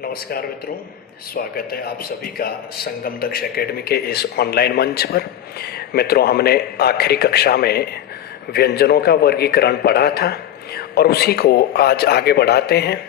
नमस्कार मित्रों, स्वागत है आप सभी का संगम दक्ष एकेडमी के इस ऑनलाइन मंच पर। मित्रों, हमने आखिरी कक्षा में व्यंजनों का वर्गीकरण पढ़ा था और उसी को आज आगे बढ़ाते हैं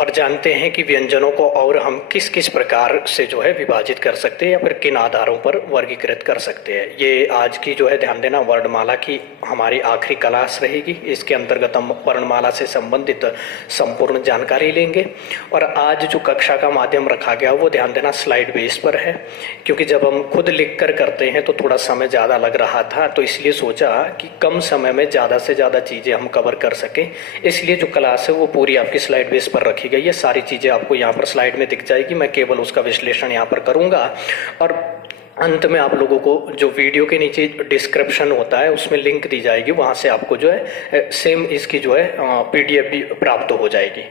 और जानते हैं कि व्यंजनों को और हम किस किस प्रकार से जो है विभाजित कर सकते हैं या फिर किन आधारों पर वर्गीकृत कर सकते हैं। ये आज की जो है ध्यान देना वर्णमाला की हमारी आखिरी क्लास रहेगी। इसके अंतर्गत हम वर्णमाला से संबंधित संपूर्ण जानकारी लेंगे और आज जो कक्षा का माध्यम रखा गया वो ध्यान देना स्लाइड बेस पर है, क्योंकि जब हम खुद लिख कर करते हैं तो थोड़ा समय ज़्यादा लग रहा था, तो इसलिए सोचा कि कम समय में ज़्यादा से ज़्यादा चीज़ें हम कवर कर सकें। इसलिए जो क्लास है वो पूरी आपकी स्लाइड बेस पर रखी गई है। सारी चीजें आपको यहाँ पर स्लाइड में दिख जाएगी, मैं केवल उसका विश्लेषण यहाँ पर करूंगा और अंत में आप लोगों को जो वीडियो के नीचे डिस्क्रिप्शन होता है उसमें लिंक दी जाएगी, वहां से आपको जो है सेम इसकी जो है पीडीएफ भी प्राप्त हो जाएगी।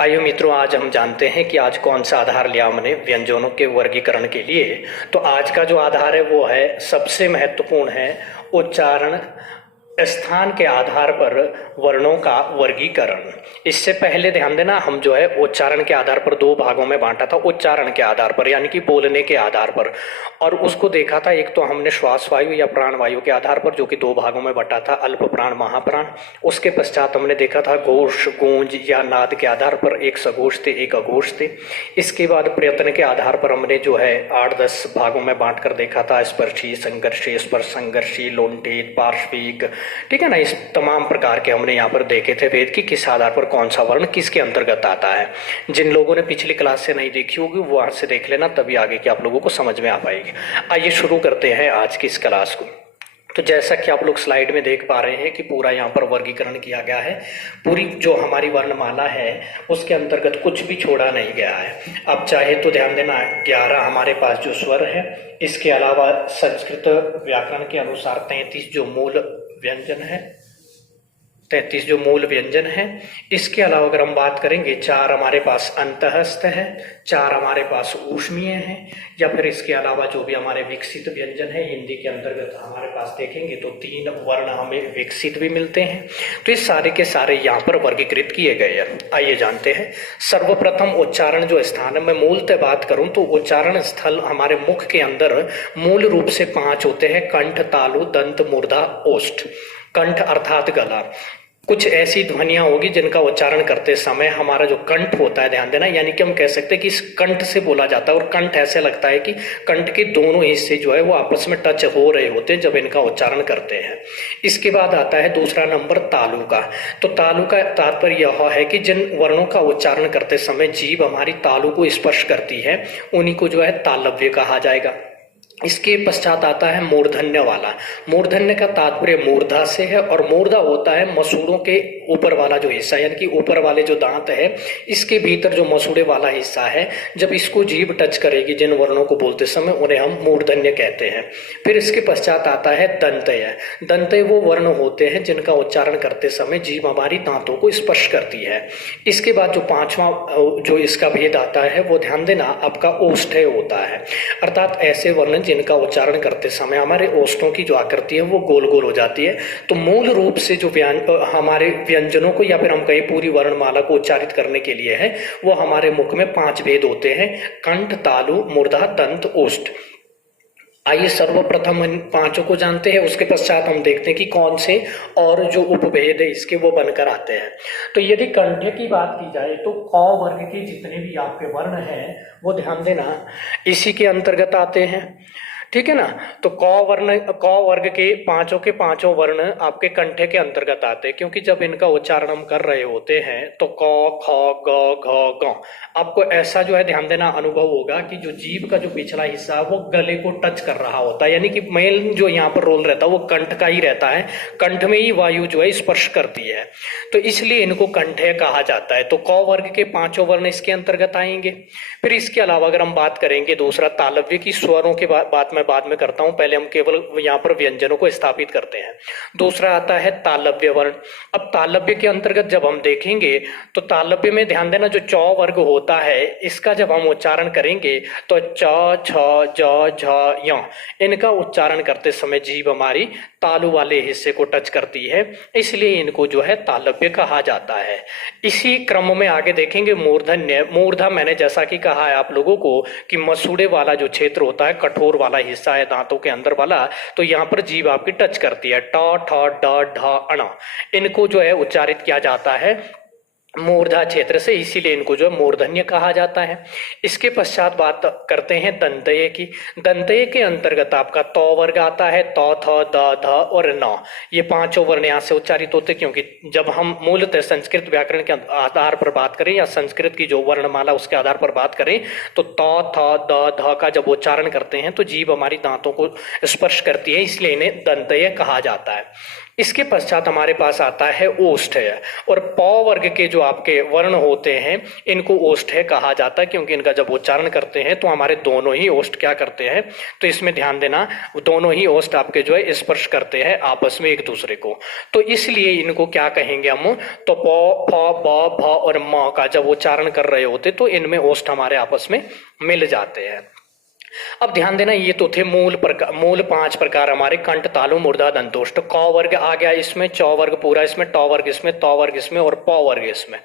आइए मित्रों, आज हम जानते हैं कि आज कौन सा आधार लिया हमने व्यंजनों के वर्गीकरण के लिए। तो आज का जो आधार है वो है, सबसे महत्वपूर्ण है, उच्चारण स्थान के आधार पर वर्णों का वर्गीकरण। इससे पहले ध्यान देना, हम जो है उच्चारण के आधार पर दो भागों में बांटा था। उच्चारण के आधार पर यानी कि बोलने के आधार पर, और उसको देखा था, एक तो हमने श्वास वायु या प्राण वायु के आधार पर, जो कि दो भागों में बटा था, अल्प प्राण महाप्राण। उसके पश्चात हमने देखा था घोष गूंज या नाद के आधार पर, एक सघोष थे एक अघोष थे। इसके बाद प्रयत्न के आधार पर हमने जो है 8-10 भागों में बांट कर देखा था, स्पर्शी, संघर्षी, स्पर्श संघर्षी, लोंठित, पार्श्विक, ठीक है ना। इस तमाम प्रकार के हमने यहाँ पर देखे थे वेद की किस आधार पर कौन सा वर्ण किसके अंतर्गत आता है। जिन लोगों ने पिछली क्लास से नहीं देखी होगी वो वहां से देख लेना, तभी आगे की आप लोगों को समझ में आ पाएगी। आइए शुरू करते हैं आज की इस क्लास को। तो जैसा कि आप लोग स्लाइड में देख पा रहे हैं कि पूरा यहाँ पर वर्गीकरण किया गया है। पूरी जो हमारी वर्णमाला है उसके अंतर्गत कुछ भी छोड़ा नहीं गया है। अब चाहे तो ध्यान देना 11 हमारे पास जो स्वर है, इसके अलावा संस्कृत व्याकरण के अनुसार 33 जो मूल व्यंजन है, 33 जो मूल व्यंजन है। इसके अलावा अगर हम बात करेंगे, 4 हमारे पास अंतःस्थ है, 4 हमारे पास ऊष्मीय है, या फिर इसके अलावा जो भी हमारे विकसित व्यंजन है हिंदी के अंतर्गत हमारे पास देखेंगे तो 3 वर्ण हमें विकसित भी मिलते हैं। तो ये सारे के सारे यहाँ पर वर्गीकृत किए गए हैं। आइए जानते हैं। सर्वप्रथम उच्चारण जो स्थान है, मैं मूलतः बात करूं तो उच्चारण स्थल हमारे मुख के अंदर मूल रूप से 5 होते हैं: कंठ, तालु, दंत, मूर्धा, ओष्ठ। कंठ अर्थात गला। कुछ ऐसी ध्वनियां होगी जिनका उच्चारण करते समय हमारा जो कंठ होता है, ध्यान देना, यानी कि हम कह सकते हैं कि इस कंठ से बोला जाता है, और कंठ ऐसे लगता है कि कंठ के दोनों हिस्से जो है वो आपस में टच हो रहे होते हैं जब इनका उच्चारण करते हैं। इसके बाद आता है दूसरा नंबर तालु का। तो तालु का तात्पर्य यह है कि जिन वर्णों का उच्चारण करते समय जीभ हमारी तालु को स्पर्श करती है, उन्हीं को जो है तालव्य कहा जाएगा। इसके पश्चात आता है मूर्धन्य वाला। मूर्धन्य का तात्पर्य मूर्धा से है, और मूर्धा होता है मसूड़ों के ऊपर वाला जो हिस्सा, यानी कि ऊपर वाले जो दांत है इसके भीतर जो मसूड़े वाला हिस्सा है, जब इसको जीभ टच करेगी जिन वर्णों को बोलते समय, उन्हें हम मूर्धन्य कहते हैं। फिर इसके पश्चात आता है दंतय। दंतय वो वर्ण होते हैं जिनका उच्चारण करते समय जीभ हमारी दांतों को स्पर्श करती है। इसके बाद जो 5वां जो इसका भेद आता है वो ध्यान देना आपका ओष्ठ्य होता है, अर्थात ऐसे वर्ण जिनका उच्चारण करते समय हमारे ओष्ठों की जो आकृति है वो गोल गोल हो जाती है। तो मूल रूप से जो हमारे व्यंजनों को या फिर हम कहीं पूरी वर्णमाला को उच्चारित करने के लिए है, वो हमारे मुख में 5 भेद होते हैं: कंठ, तालु, मूर्धा, दंत, ओष्ठ। आइए सर्वप्रथम इन 5 को जानते हैं, उसके पश्चात हम देखते हैं कि कौन से और जो उपभेद है इसके वो बनकर आते हैं। तो यदि कंठ की बात की जाए तो क वर्ग के जितने भी आपके वर्ण हैं वो ध्यान देना इसी के अंतर्गत आते हैं, ठीक है ना। तो क वर्ग के पांचों वर्ण आपके कंठे के अंतर्गत आते हैं, क्योंकि जब इनका उच्चारण हम कर रहे होते हैं तो क, ख, ग, घ, ग, आपको ऐसा जो है ध्यान देना अनुभव होगा कि जो जीभ का जो पिछला हिस्सा है वो गले को टच कर रहा होता है, यानी कि मेल जो यहाँ पर रोल रहता है वो कंठ का ही रहता है, कंठ में ही वायु जो है स्पर्श करती है, तो इसलिए इनको कंठे कहा जाता है। तो क वर्ग के 5 वर्ण इसके अंतर्गत आएंगे। फिर इसके अलावा अगर हम बात करेंगे दूसरा तालव्य की, स्वरों के बात मैं बाद में करता हूं, पहले हम केवल यहाँ पर व्यंजनों को स्थापित करते हैं। दूसरा आता है तालव्य वर्ण। अब तालव्य के अंतर्गत जब हम देखेंगे तो तालव्य में ध्यान देना जो चौ वर्ग होता है इसका जब हम उच्चारण करेंगे तो च, छ, ज, झ, य, इनका उच्चारण करते समय जीभ हमारी तालु वाले हिस्से को टच करती है, इसलिए इनको जो है तालव्य कहा जाता है। इसी क्रम में आगे देखेंगे मूर्धन्य। मूर्धा मैंने जैसा कि कहा है आप लोगों को कि मसूड़े वाला जो क्षेत्र होता है, कठोर वाला हिस्सा है दांतों के अंदर वाला, तो यहाँ पर जीभ आपकी टच करती है। ट ठ ड ढ अण, इनको जो है उच्चारित किया जाता है मूर्धा क्षेत्र से, इसीलिए इनको जो है मूर्धन्य कहा जाता है। इसके पश्चात बात करते हैं दंतय की। दंतय के अंतर्गत आपका तौ वर्ग आता है, तौ थ द ध और न, ये पांचों वर्ण यहाँ से उच्चारित होते, क्योंकि जब हम मूलतः संस्कृत व्याकरण के आधार पर बात करें या संस्कृत की जो वर्णमाला उसके आधार पर बात करें तो तौ थ द ध का जब उच्चारण करते हैं तो जीभ हमारी दांतों को स्पर्श करती है, इसलिए इन्हें दंतय कहा जाता है। इसके पश्चात हमारे पास आता है ओष्ठ्य, और पौ वर्ग के जो आपके वर्ण होते हैं इनको ओष्ठ्य कहा जाता है, क्योंकि इनका जब उच्चारण करते हैं तो हमारे दोनों ही ओष्ठ क्या करते हैं, तो इसमें ध्यान देना, दोनों ही ओष्ठ आपके जो है स्पर्श करते हैं आपस में एक दूसरे को, तो इसलिए इनको क्या कहेंगे हम, तो प फ ब भ और म का जब उच्चारण कर रहे होते तो इनमें ओष्ठ हमारे आपस में मिल जाते हैं। अब ध्यान देना, ये तो थे मूल 5 प्रकार हमारे, कंठ, तालु, मूर्धा, दंतोष्ठ। क वर्ग आ गया इसमें, चौ वर्ग पूरा इसमें, ट वर्ग इसमें, तौ वर्ग इसमें और पौ वर्ग इसमें।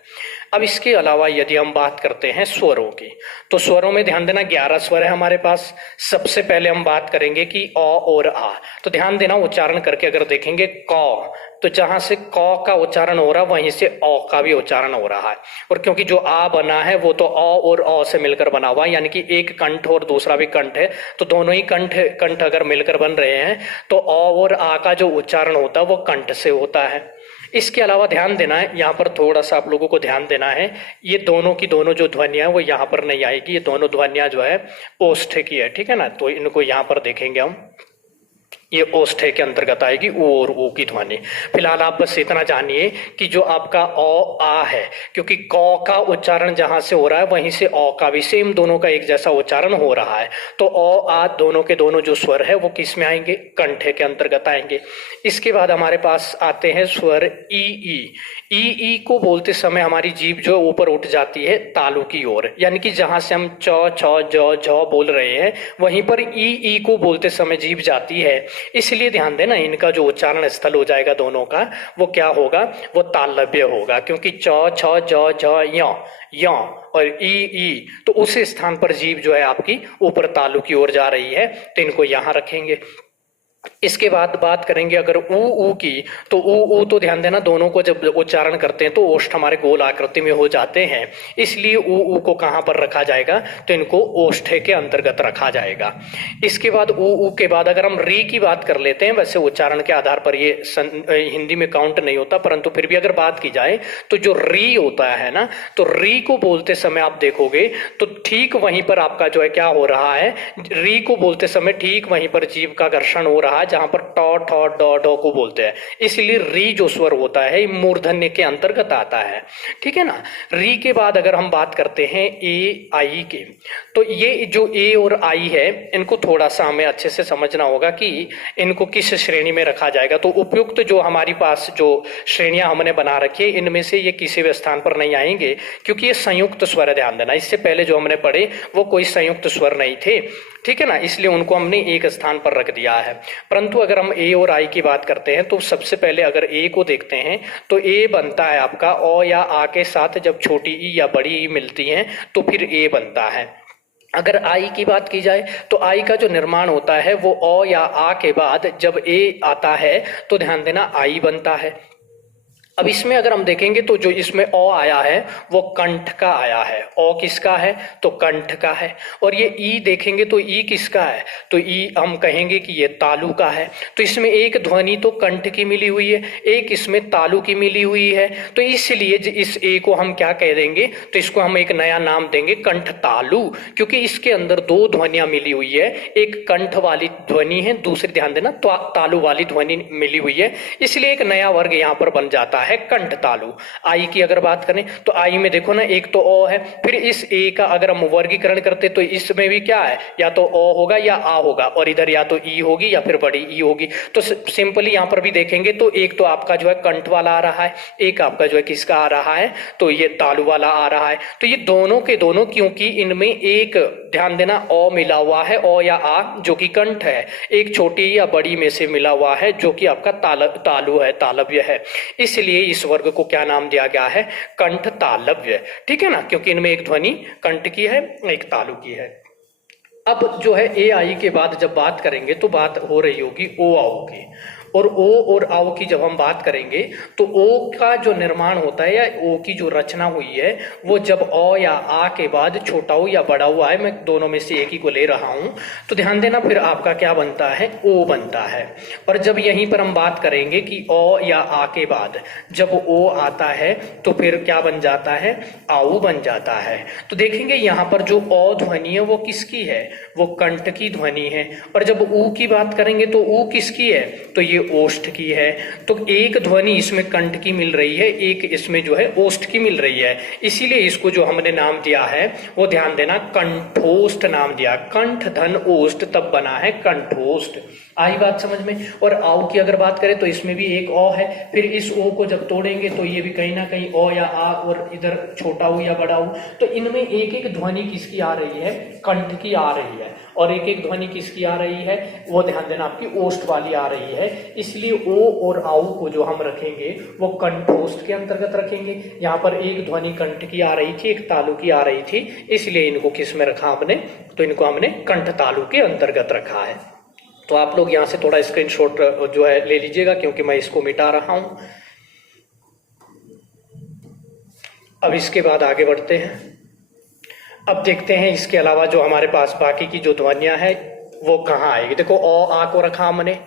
अब इसके अलावा यदि हम बात करते हैं स्वरों की, तो स्वरों में ध्यान देना 11 स्वर है हमारे पास। सबसे पहले हम बात करेंगे कि अ और आ, तो ध्यान देना उच्चारण करके अगर देखेंगे क, तो जहां से क का उच्चारण हो रहा है वहीं से अ का भी उच्चारण हो रहा है, और क्योंकि जो आ बना है वो तो अ और अ से मिलकर बना हुआ है, यानी कि एक कंठ और दूसरा भी कंठ है, तो दोनों ही कंठ अगर मिलकर बन रहे हैं तो अ और आ का जो उच्चारण होता है वो कंठ से होता है। इसके अलावा ध्यान देना है, यहाँ पर थोड़ा सा आप लोगों को ध्यान देना है, ये दोनों की दोनों जो ध्वनियां वो यहाँ पर नहीं आएगी, ये दोनों ध्वनियां जो है ओष्ठ की है, ठीक है ना, तो इनको यहाँ पर देखेंगे हम, ये ओष्ठ्य के अंतर्गत आएगी ऊ और ऊ की ध्वनि। फिलहाल आप बस इतना जानिए कि जो आपका अ आ है, क्योंकि क का उच्चारण जहां से हो रहा है वहीं से अ का भी सेम दोनों का एक जैसा उच्चारण हो रहा है, तो अ आ दोनों के दोनों जो स्वर है वो किस में आएंगे, कंठ के अंतर्गत आएंगे। इसके बाद हमारे पास आते हैं स्वर ई ई। ई को बोलते समय हमारी जीभ जो ऊपर उठ जाती है तालु की ओर, यानी कि जहां से हम च छ ज झ बोल रहे हैं वहीं पर ई को बोलते समय जीभ जाती है, इसलिए ध्यान देना इनका जो उच्चारण स्थल हो जाएगा दोनों का वो क्या होगा, वो तालव्य होगा, क्योंकि च छ ज झ य और ई, तो उस स्थान पर जीभ जो है आपकी ऊपर तालु की ओर जा रही है, तो इनको यहां रखेंगे। इसके बाद बात करेंगे अगर ऊ की, तो ऊ तो ध्यान देना दोनों को जब उच्चारण करते हैं तो ओष्ठ हमारे गोल आकृति में हो जाते हैं, इसलिए ऊ को कहां पर रखा जाएगा, तो इनको ओष्ठ्य के अंतर्गत रखा जाएगा। इसके बाद ऊ के बाद अगर हम री की बात कर लेते हैं, वैसे उच्चारण के आधार पर ये हिंदी में काउंट नहीं होता, परंतु फिर भी अगर बात की जाए तो जो री होता है ना, तो री को बोलते समय आप देखोगे तो ठीक वहीं पर आपका जो है क्या हो रहा है, री को बोलते समय ठीक वहीं पर जीभ का घर्षण हो रहा है जहां पर ट ठ ड ढ को बोलते हैं, इसलिए री जो स्वर होता है मूर्धन्य के अंतर्गत आता है, ठीक है ना। री के बाद अगर हम बात करते हैं ए आई के, तो ये जो ए और आई है इनको थोड़ा सा हमें अच्छे से समझना होगा कि इनको किस श्रेणी में रखा जाएगा। तो उपयुक्त जो हमारी पास जो श्रेणियां हमने बना रखी है इनमें से ये किसी भी स्थान पर नहीं आएंगे, क्योंकि ये संयुक्त स्वर है। ध्यान देना, इससे पहले जो हमने पढ़े वो कोई संयुक्त स्वर नहीं थे, ठीक है ना, इसलिए उनको हमने एक स्थान पर रख दिया है। परंतु अगर हम ए और आई की बात करते हैं तो सबसे पहले अगर ए को देखते हैं तो ए बनता है आपका ओ या आ के साथ, जब छोटी ई या बड़ी ई मिलती हैं तो फिर ए बनता है। अगर आई की बात की जाए तो आई का जो निर्माण होता है वो ओ या आ के बाद जब ए आता है तो ध्यान देना आई बनता है। अब इसमें अगर हम देखेंगे तो जो इसमें ओ आया है वो कंठ का आया है, ओ किसका है, तो कंठ का है। और ये ई देखेंगे तो ई किसका है, तो ई हम कहेंगे कि ये तालु का है। तो इसमें एक ध्वनि तो कंठ की मिली हुई है, एक इसमें तालु की मिली हुई है, तो इसलिए इस ए को हम क्या कह देंगे, तो इसको हम एक नया नाम देंगे कंठ तालु, क्योंकि इसके अंदर दो ध्वनियां मिली हुई है, एक कंठ वाली ध्वनि है, दूसरी ध्यान देना तालु वाली ध्वनि मिली हुई है, इसलिए एक नया वर्ग यहाँ पर बन जाता है है कंठ तालु। आई की अगर बात करें तो आई में देखो ना, एक तो ओ है, फिर इस ए का अगर हम वर्गीकरण करते तो इसमें भी क्या है, या तो ओ होगा या आ होगा, और इधर या तो ई होगी या फिर बड़ी ई होगी। तो सिंपली यहां पर भी देखेंगे तो एक तो आपका जो है कंठ वाला आ रहा है, एक आपका जो है किसका आ रहा है, तो ये तालु वाला आ रहा है। तो ये दोनों के दोनों, क्योंकि इनमें एक ध्यान देना ओ मिला हुआ है, ओ या आ जो कि कंठ है, एक छोटी या बड़ी में से मिला हुआ है जो कि आपका तालु है, तालव्य है, इसलिए इस वर्ग को क्या नाम दिया गया है, कंठ तालव्य। ठीक है ना, क्योंकि इनमें एक ध्वनि कंठ की है, एक तालु की है। अब जो है ए आई के बाद जब बात करेंगे तो बात हो रही होगी ओ आओ की, और ओ और आओ की जब हम बात करेंगे तो ओ का जो निर्माण होता है या ओ की जो रचना हुई है वो जब ओ या आ के बाद छोटा हो या बड़ा हुआ है, मैं दोनों में से एक ही को ले रहा हूं, तो ध्यान देना फिर आपका क्या बनता है, ओ बनता है। और जब यहीं पर हम बात करेंगे कि ओ या आ के बाद जब ओ आता है तो फिर क्या बन जाता है, आओ बन जाता है। तो देखेंगे यहां पर जो ओ ध्वनि है वो किसकी है, वो कंठ की ध्वनि है। और जब ऊ की बात करेंगे तो ऊ किसकी है, तो ये ओष्ठ की है। तो एक ध्वनि इसमें कंठ की मिल रही है, एक इसमें जो है ओष्ठ की मिल रही है, इसीलिए इसको जो हमने नाम दिया है वो ध्यान देना कंठोष्ठ नाम दिया। कंठ धन ओष्ठ तब बना है कंठोष्ठ। आई बात समझ में। और आओ की अगर बात करें तो इसमें भी एक ओ है, फिर इस ओ को जब तोड़ेंगे तो ये भी कहीं ना कहीं ओ या आ, और इधर छोटा हो या बड़ा हो, तो इनमें एक एक ध्वनि किसकी आ रही है, कंठ की आ रही है, और एक एक ध्वनि किसकी आ रही है, वो ध्यान देना आपकी ओष्ठ वाली आ रही है। इसलिए ओ और आओ को जो हम रखेंगे वो कंठोष्ठ के अंतर्गत रखेंगे। यहाँ पर एक ध्वनि कंठ की आ रही थी, एक तालु की आ रही थी, इसलिए इनको किस में रखा हमने, तो इनको हमने कंठ तालु के अंतर्गत रखा है। तो आप लोग यहाँ से थोड़ा स्क्रीनशॉट जो है ले लीजिएगा, क्योंकि मैं इसको मिटा रहा हूं। अब इसके बाद आगे बढ़ते हैं। अब देखते हैं इसके अलावा जो हमारे पास बाकी की जो ध्वनियां हैं वो कहाँ आएगी। देखो ओ आ को रखा हमने,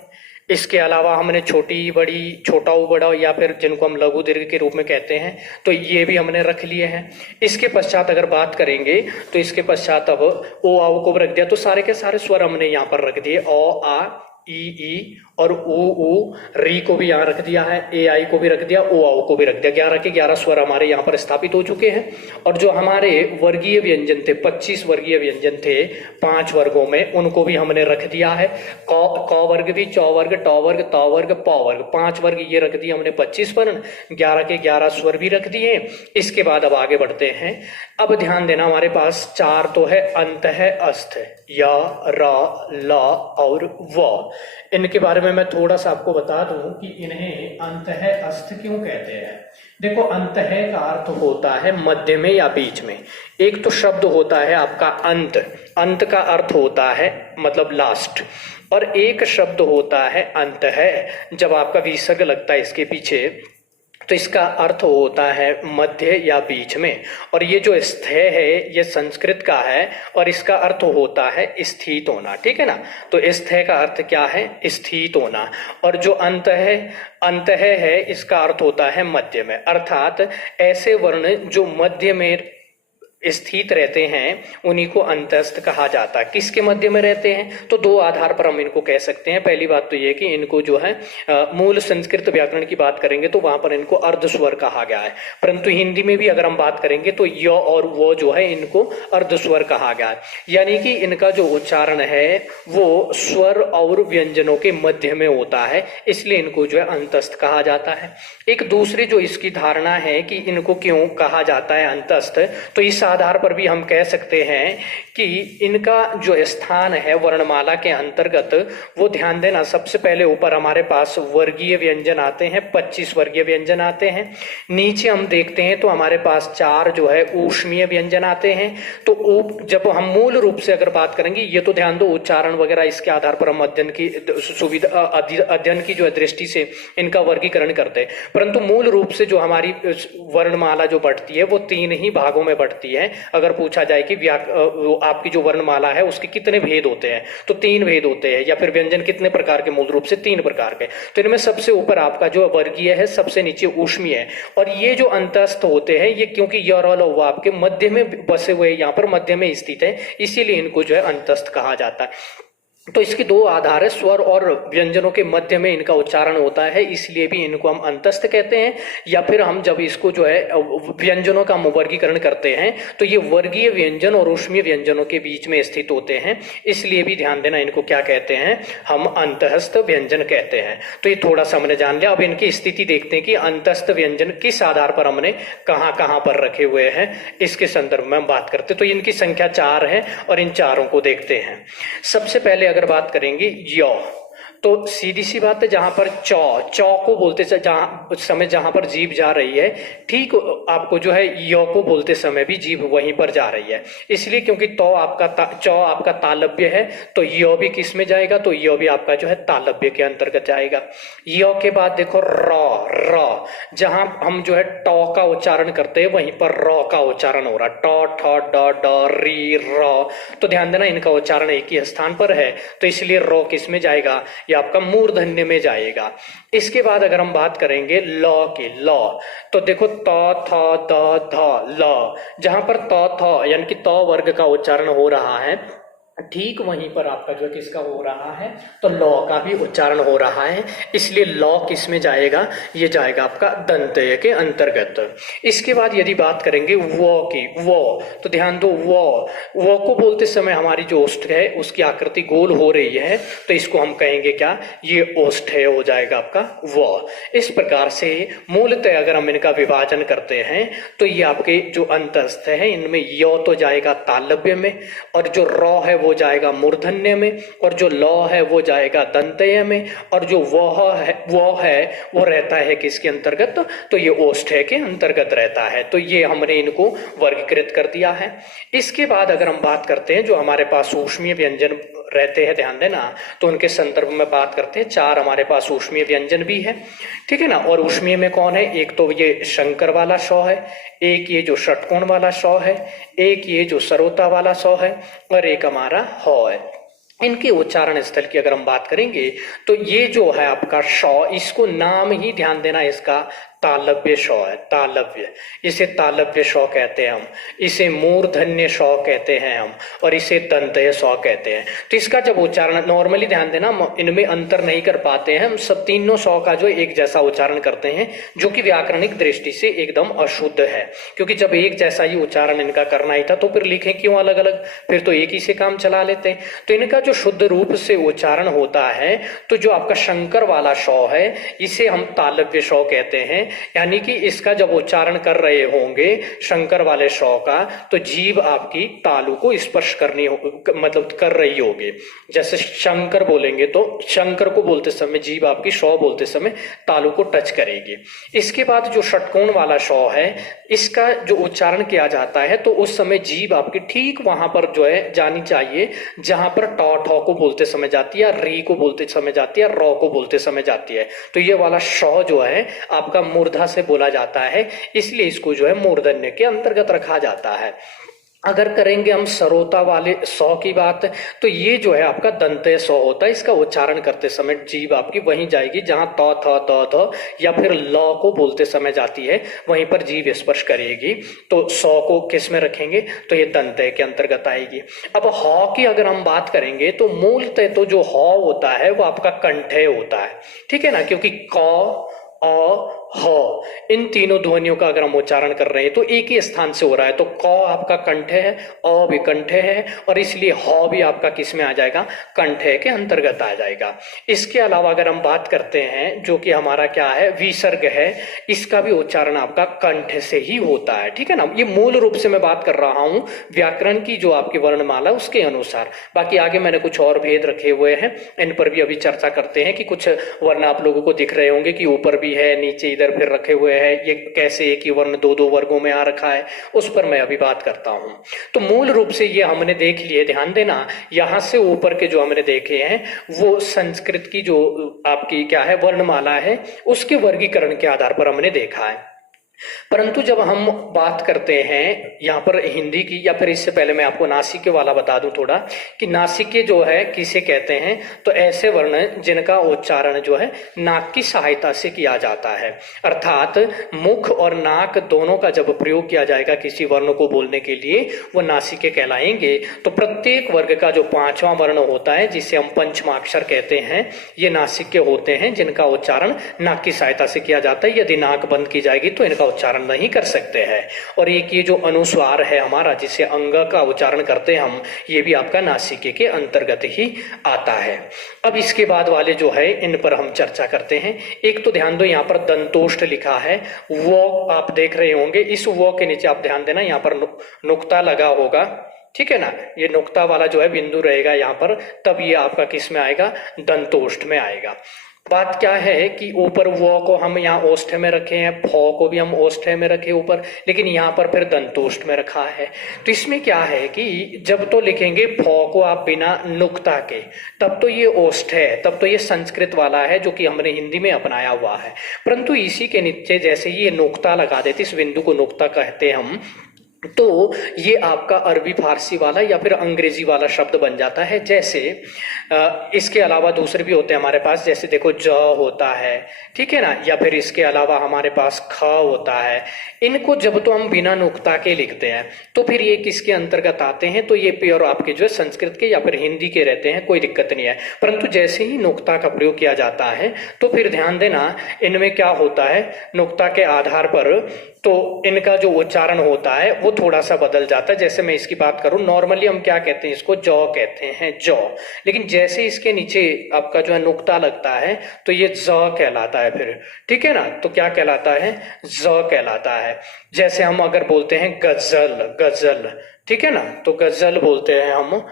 इसके अलावा हमने छोटी बड़ी, छोटा उ बड़ा, या फिर जिनको हम लघु दीर्घ के रूप में कहते हैं, तो ये भी हमने रख लिए हैं। इसके पश्चात अगर बात करेंगे तो इसके पश्चात अब ओ आओ को रख दिया, तो सारे के सारे स्वर हमने यहाँ पर रख दिए, ओ आ ई और ऊ री को भी यहाँ रख दिया है, ए आई को भी रख दिया, ओ आओ को भी रख दिया। 11 के 11 स्वर हमारे यहाँ पर स्थापित हो चुके हैं। और जो हमारे वर्गीय व्यंजन थे, 25 वर्गीय व्यंजन थे 5 वर्गों में, उनको भी हमने रख दिया है। क वर्ग भी, चौ वर्ग, टौ वर्ग, तौ वर्ग, पौ वर्ग, 5 वर्ग ये रख दिए हमने 25 वर्ण, 11 के 11 स्वर भी रख दिए। इसके बाद अब आगे बढ़ते हैं। अब ध्यान देना, हमारे पास 4 तो है, अंत है, अस्त है, या, रा, ला और व। इनके बारे में मैं थोड़ा सा आपको बता दूं कि इन्हें अंत है अस्त क्यों कहते हैं। देखो, अंत है का अर्थ होता है मध्य में या बीच में। एक तो शब्द होता है आपका अंत, अंत का अर्थ होता है मतलब लास्ट, और एक शब्द होता है अंत है, जब आपका विसर्ग लगता है इसके पीछे तो इसका अर्थ होता है मध्य या बीच में। और ये जो स्थय है ये संस्कृत का है और इसका अर्थ होता है स्थित होना। ठीक है ना, तो स्थय का अर्थ क्या है, स्थित होना। और जो अंत है इसका अर्थ होता है मध्य में, अर्थात ऐसे वर्ण जो मध्य में स्थित रहते हैं उन्हीं को अंतस्थ कहा जाता है। किसके मध्य में रहते हैं, तो 2 आधार पर हम इनको कह सकते हैं। पहली बात तो ये कि इनको जो है मूल संस्कृत व्याकरण की बात करेंगे तो वहां पर इनको अर्ध स्वर कहा गया है, परंतु हिंदी में भी अगर हम बात करेंगे तो य और वो जो है इनको अर्ध स्वर कहा गया है। यानी कि इनका जो उच्चारण है वो स्वर और व्यंजनों के मध्य में होता है, इसलिए इनको जो है अंतस्थ कहा जाता है। एक दूसरी जो इसकी धारणा है कि इनको क्यों कहा जाता है अंतस्थ, तो इस आधार पर भी हम कह सकते हैं कि इनका जो स्थान है वर्णमाला के अंतर्गत, वो ध्यान देना, सबसे पहले ऊपर हमारे पास वर्गीय व्यंजन आते हैं, 25 वर्गीय व्यंजन आते हैं। नीचे हम देखते हैं तो हमारे पास 4 जो है ऊष्मीय व्यंजन आते हैं। तो जब हम मूल रूप से अगर बात करेंगे, ये तो ध्यान दो उच्चारण वगैरह इसके आधार पर हम अध्ययन की सुविधा, अध्ययन की जो दृष्टि से इनका वर्गीकरण करते हैं, परंतु मूल रूप से जो हमारी वर्णमाला जो बढ़ती है वो 3 ही भागों में बढ़ती है। अगर पूछा जाए कि आपकी जो वर्णमाला है उसके कितने भेद होते हैं, तो 3 भेद होते हैं, या फिर व्यंजन कितने प्रकार के, मूल रूप से 3 प्रकार के। तो इनमें सबसे ऊपर आपका जो वर्गीय है, सबसे नीचे ऊष्मीय है, और ये जो अंतस्थ होते हैं ये क्योंकि य र ल व आपके मध्य में बसे हुए, यहाँ पर मध्य में स्थित है, इसीलिए इनको जो है अंतस्थ कहा जाता है। तो इसके दो आधार है, स्वर और व्यंजनों के मध्य में इनका उच्चारण होता है, इसलिए भी इनको हम अंतस्थ कहते हैं। या फिर हम जब इसको जो है व्यंजनों का वर्गीकरण करते हैं तो ये वर्गीय व्यंजन और ऊष्मीय व्यंजनों के बीच में स्थित होते हैं, इसलिए भी ध्यान देना इनको क्या कहते हैं, हम अंतस्थ व्यंजन कहते हैं। तो ये थोड़ा सा हमने जान लिया। अब इनकी स्थिति देखते हैं कि अंतस्थ व्यंजन किस आधार पर हमने कहाँ कहाँ पर रखे हुए हैं, इसके संदर्भ में हम बात करते हैं। तो इनकी संख्या 4 है और इन चारों को देखते हैं। सबसे पहले अगर बात करेंगे य, तो सीधी सी बात है, जहां पर चौ चौ को बोलते समय जहां पर जीभ जा रही है, ठीक आपको जो है य को बोलते समय भी जीभ वहीं पर जा रही है। इसलिए क्योंकि चौ आपका तालव्य है, तो य भी किस में जाएगा, तो य भी आपका जो है तालव्य के अंतर्गत जाएगा। य के बाद देखो र, जहां हम जो है टॉ का उच्चारण करते हैं वहीं पर र का उच्चारण हो रहा, टॉ ठ ड ड री र। तो ध्यान देना इनका उच्चारण एक ही स्थान पर है, तो इसलिए र किस में जाएगा, ये आपका मूर्धन्य में जाएगा। इसके बाद अगर हम बात करेंगे ल की, ल, तो देखो त थ द ध ल, जहां पर त थ यानी कि त वर्ग का उच्चारण हो रहा है, ठीक वहीं पर आपका जो किसका हो रहा है, तो लॉ का भी उच्चारण हो रहा है, इसलिए लॉ किस में जाएगा, ये जाएगा आपका दंतय के अंतर्गत। इसके बाद यदि बात करेंगे वो की, वो, तो ध्यान दो वो को बोलते समय हमारी जो ओष्ठ है उसकी आकृति गोल हो रही है, तो इसको हम कहेंगे क्या, ये ओष्ठ है, हो जाएगा आपका वो। इस प्रकार से मूलतः अगर हम इनका विभाजन करते हैं तो ये आपके जो अंतस्थ है इनमें य तो जाएगा तालव्य में, और जो र है वो जाएगा मूर्धन्य में, और जो ल है वो जाएगा दंतय में, और जो वह है वो रहता है किसके अंतर्गत, तो ये ओष्ठ्य के अंतर्गत रहता है। तो ये हमने इनको वर्गीकृत कर दिया है। इसके बाद अगर हम बात करते हैं जो हमारे पास ऊष्मीय व्यंजन रहते हैं, ध्यान देना, तो उनके संदर्भ में बात करते हैं। 4 हमारे पास ऊष्मीय व्यंजन भी है, ठीक है ना। और ऊष्मीय में कौन है, एक तो ये शंकर वाला शौ है, एक ये जो षटकोण वाला शौ है, एक ये जो सरोता वाला शौ है, और एक हमारा हौ है। इनके उच्चारण स्थल की अगर हम बात करेंगे तो ये जो है आपका शौ, इसको नाम ही ध्यान देना, इसका तालव्य शौ है, तालव्य, इसे तालव्य शौ कहते हैं हम, इसे मूर्धन्य शौ कहते हैं हम, और इसे दंतय शौ कहते हैं। तो इसका जब उच्चारण नॉर्मली ध्यान देना, इनमें अंतर नहीं कर पाते हैं हम, सब तीनों शौ का जो एक जैसा उच्चारण करते हैं, जो कि व्याकरणिक दृष्टि से एकदम अशुद्ध है, क्योंकि जब एक जैसा ही उच्चारण इनका करना ही था तो फिर लिखें क्यों अलग अलग, फिर तो एक ही से काम चला लेते हैं। तो इनका जो शुद्ध रूप से उच्चारण होता है, तो जो आपका शंकर वाला शौ है इसे हम तालव्य शौ कहते हैं, यानी कि इसका जब उच्चारण कर रहे होंगे शंकर वाले शौ का, तो जीभ आपकी तालु को स्पर्श करनी मतलब कर रही होगी। जैसे शंकर बोलेंगे तो शंकर को बोलते समय जीभ आपकी शौ बोलते समय तालु को टच करेगी। इसके बाद जो षटकोण वाला शौ है, इसका जो उच्चारण किया जाता है तो उस समय जीभ आपकी ठीक वहां पर जो है जानी चाहिए जहां पर टॉ ठॉ को बोलते समय जाती है, री को बोलते समय जाती है, रॉ को बोलते समय जाती है। तो ये वाला शौ जो है आपका मूर्धा से बोला जाता है, इसलिए इसको जो है मूर्धन्य के अंतर्गत रखा जाता है। अगर करेंगे हम सरोता वाले सौ की बात, तो ये जो है आपका दंतय सौ होता है। इसका उच्चारण करते समय जीभ आपकी वहीं जाएगी जहां त थ त थ या फिर ल को बोलते समय जाती है, वहीं पर जीभ स्पर्श करेगी। तो सौ को किस में रखेंगे, तो ये दंतय के अंतर्गत आएगी। अब ह की अगर हम बात करेंगे तो मूलतः तो जो ह होता है वो आपका कंठय होता है, ठीक है ना, क्योंकि क अ ह इन तीनों ध्वनियों का अगर हम उच्चारण कर रहे हैं तो एक ही स्थान से हो रहा है। तो क आपका कंठ है, अ भी कंठ है, और इसलिए ह भी आपका किस में आ जाएगा, कंठ के अंतर्गत आ जाएगा। इसके अलावा अगर हम बात करते हैं जो कि हमारा क्या है, विसर्ग है, इसका भी उच्चारण आपका कंठ से ही होता है, ठीक है ना। ये मूल रूप से मैं बात कर रहा हूं व्याकरण की जो आपकी वर्णमाला उसके अनुसार। बाकी आगे मैंने कुछ और भेद रखे हुए हैं, इन पर भी अभी चर्चा करते हैं कि कुछ वर्ण आप लोगों को दिख रहे होंगे कि ऊपर भी है, नीचे इधर फिर रखे हुए हैं, ये कैसे एक ही वर्ण दो दो वर्गों में आ रखा है, उस पर मैं अभी बात करता हूं। तो मूल रूप से ये हमने देख लिए, ध्यान देना, यहां से ऊपर के जो हमने देखे हैं वो संस्कृत की जो आपकी क्या है वर्णमाला है, उसके वर्गीकरण के आधार पर हमने देखा है। परंतु जब हम बात करते हैं यहाँ पर हिंदी की, या फिर इससे पहले मैं आपको नासिके वाला बता दूं थोड़ा, कि नासिके जो है किसे कहते हैं, तो ऐसे वर्ण जिनका उच्चारण जो है नाक की सहायता से किया जाता है। अर्थात मुख और नाक दोनों का जब प्रयोग किया जाएगा किसी वर्ण को बोलने के लिए, वो नासिके कहलाएंगे। तो प्रत्येक वर्ग का जो पांचवा वर्ण होता है, जिसे हम पंचमाक्षर कहते हैं, ये नासिके होते हैं जिनका उच्चारण नाक की सहायता से किया जाता है। यदि नाक बंद की जाएगी तो इनका उच्चारण नहीं कर सकते हैं। और एक ये जो अनुस्वार है हमारा, जिसे अंग का उच्चारण करते हैं हम, ये भी आपका नासिके के अंतर्गत ही आता है। अब इसके बाद वाले जो है इन पर हम चर्चा करते हैं। एक तो ध्यान दो, यहाँ पर दंतोष्ठ लिखा है, वो आप देख रहे होंगे। इस वो के नीचे आप ध्यान देना, यहाँ पर नुक्ता लगा होगा, ठीक है ना, ये नुक्ता वाला जो है बिंदु रहेगा यहाँ पर, तब ये आपका किस में आएगा, दंतोष्ठ में आएगा। बात क्या है कि ऊपर वो को हम यहाँ ओष्ठ में रखे हैं, फो को भी हम ओष्ठ में रखे ऊपर, लेकिन यहाँ पर फिर दंतोष्ठ में रखा है। तो इसमें क्या है कि जब तो लिखेंगे फो को आप बिना नुक्ता के, तब तो ये ओष्ठ है, तब तो ये संस्कृत वाला है जो कि हमने हिंदी में अपनाया हुआ है। परंतु इसी के नीचे जैसे ये नुक्ता लगा देते, इस बिंदु को नुक्ता कहते हैं हम, तो ये आपका अरबी फारसी वाला या फिर अंग्रेजी वाला शब्द बन जाता है। जैसे इसके अलावा दूसरे भी होते हैं हमारे पास, जैसे देखो ज होता है, ठीक है ना, या फिर इसके अलावा हमारे पास ख होता है। इनको जब तो हम बिना नुक्ता के लिखते हैं तो फिर ये किसके अंतर्गत आते हैं, तो ये प्योर आपके जो है संस्कृत के या फिर हिंदी के रहते हैं, कोई दिक्कत नहीं है। परंतु जैसे ही नुक्ता का प्रयोग किया जाता है तो फिर ध्यान देना, इनमें क्या होता है, नुक्ता के आधार पर तो इनका जो उच्चारण होता है वो थोड़ा सा बदल जाता है। जैसे मैं इसकी बात करूं, नॉर्मली हम क्या कहते हैं, इसको जौ कहते हैं, जौ, लेकिन जैसे इसके नीचे आपका जो है नुक्ता लगता है तो ये ज कहलाता है फिर, ठीक है ना। तो क्या कहलाता है, ज कहलाता है। जैसे हम अगर बोलते हैं गजल, गजल, ठीक है ना, तो गजल बोलते हैं हम,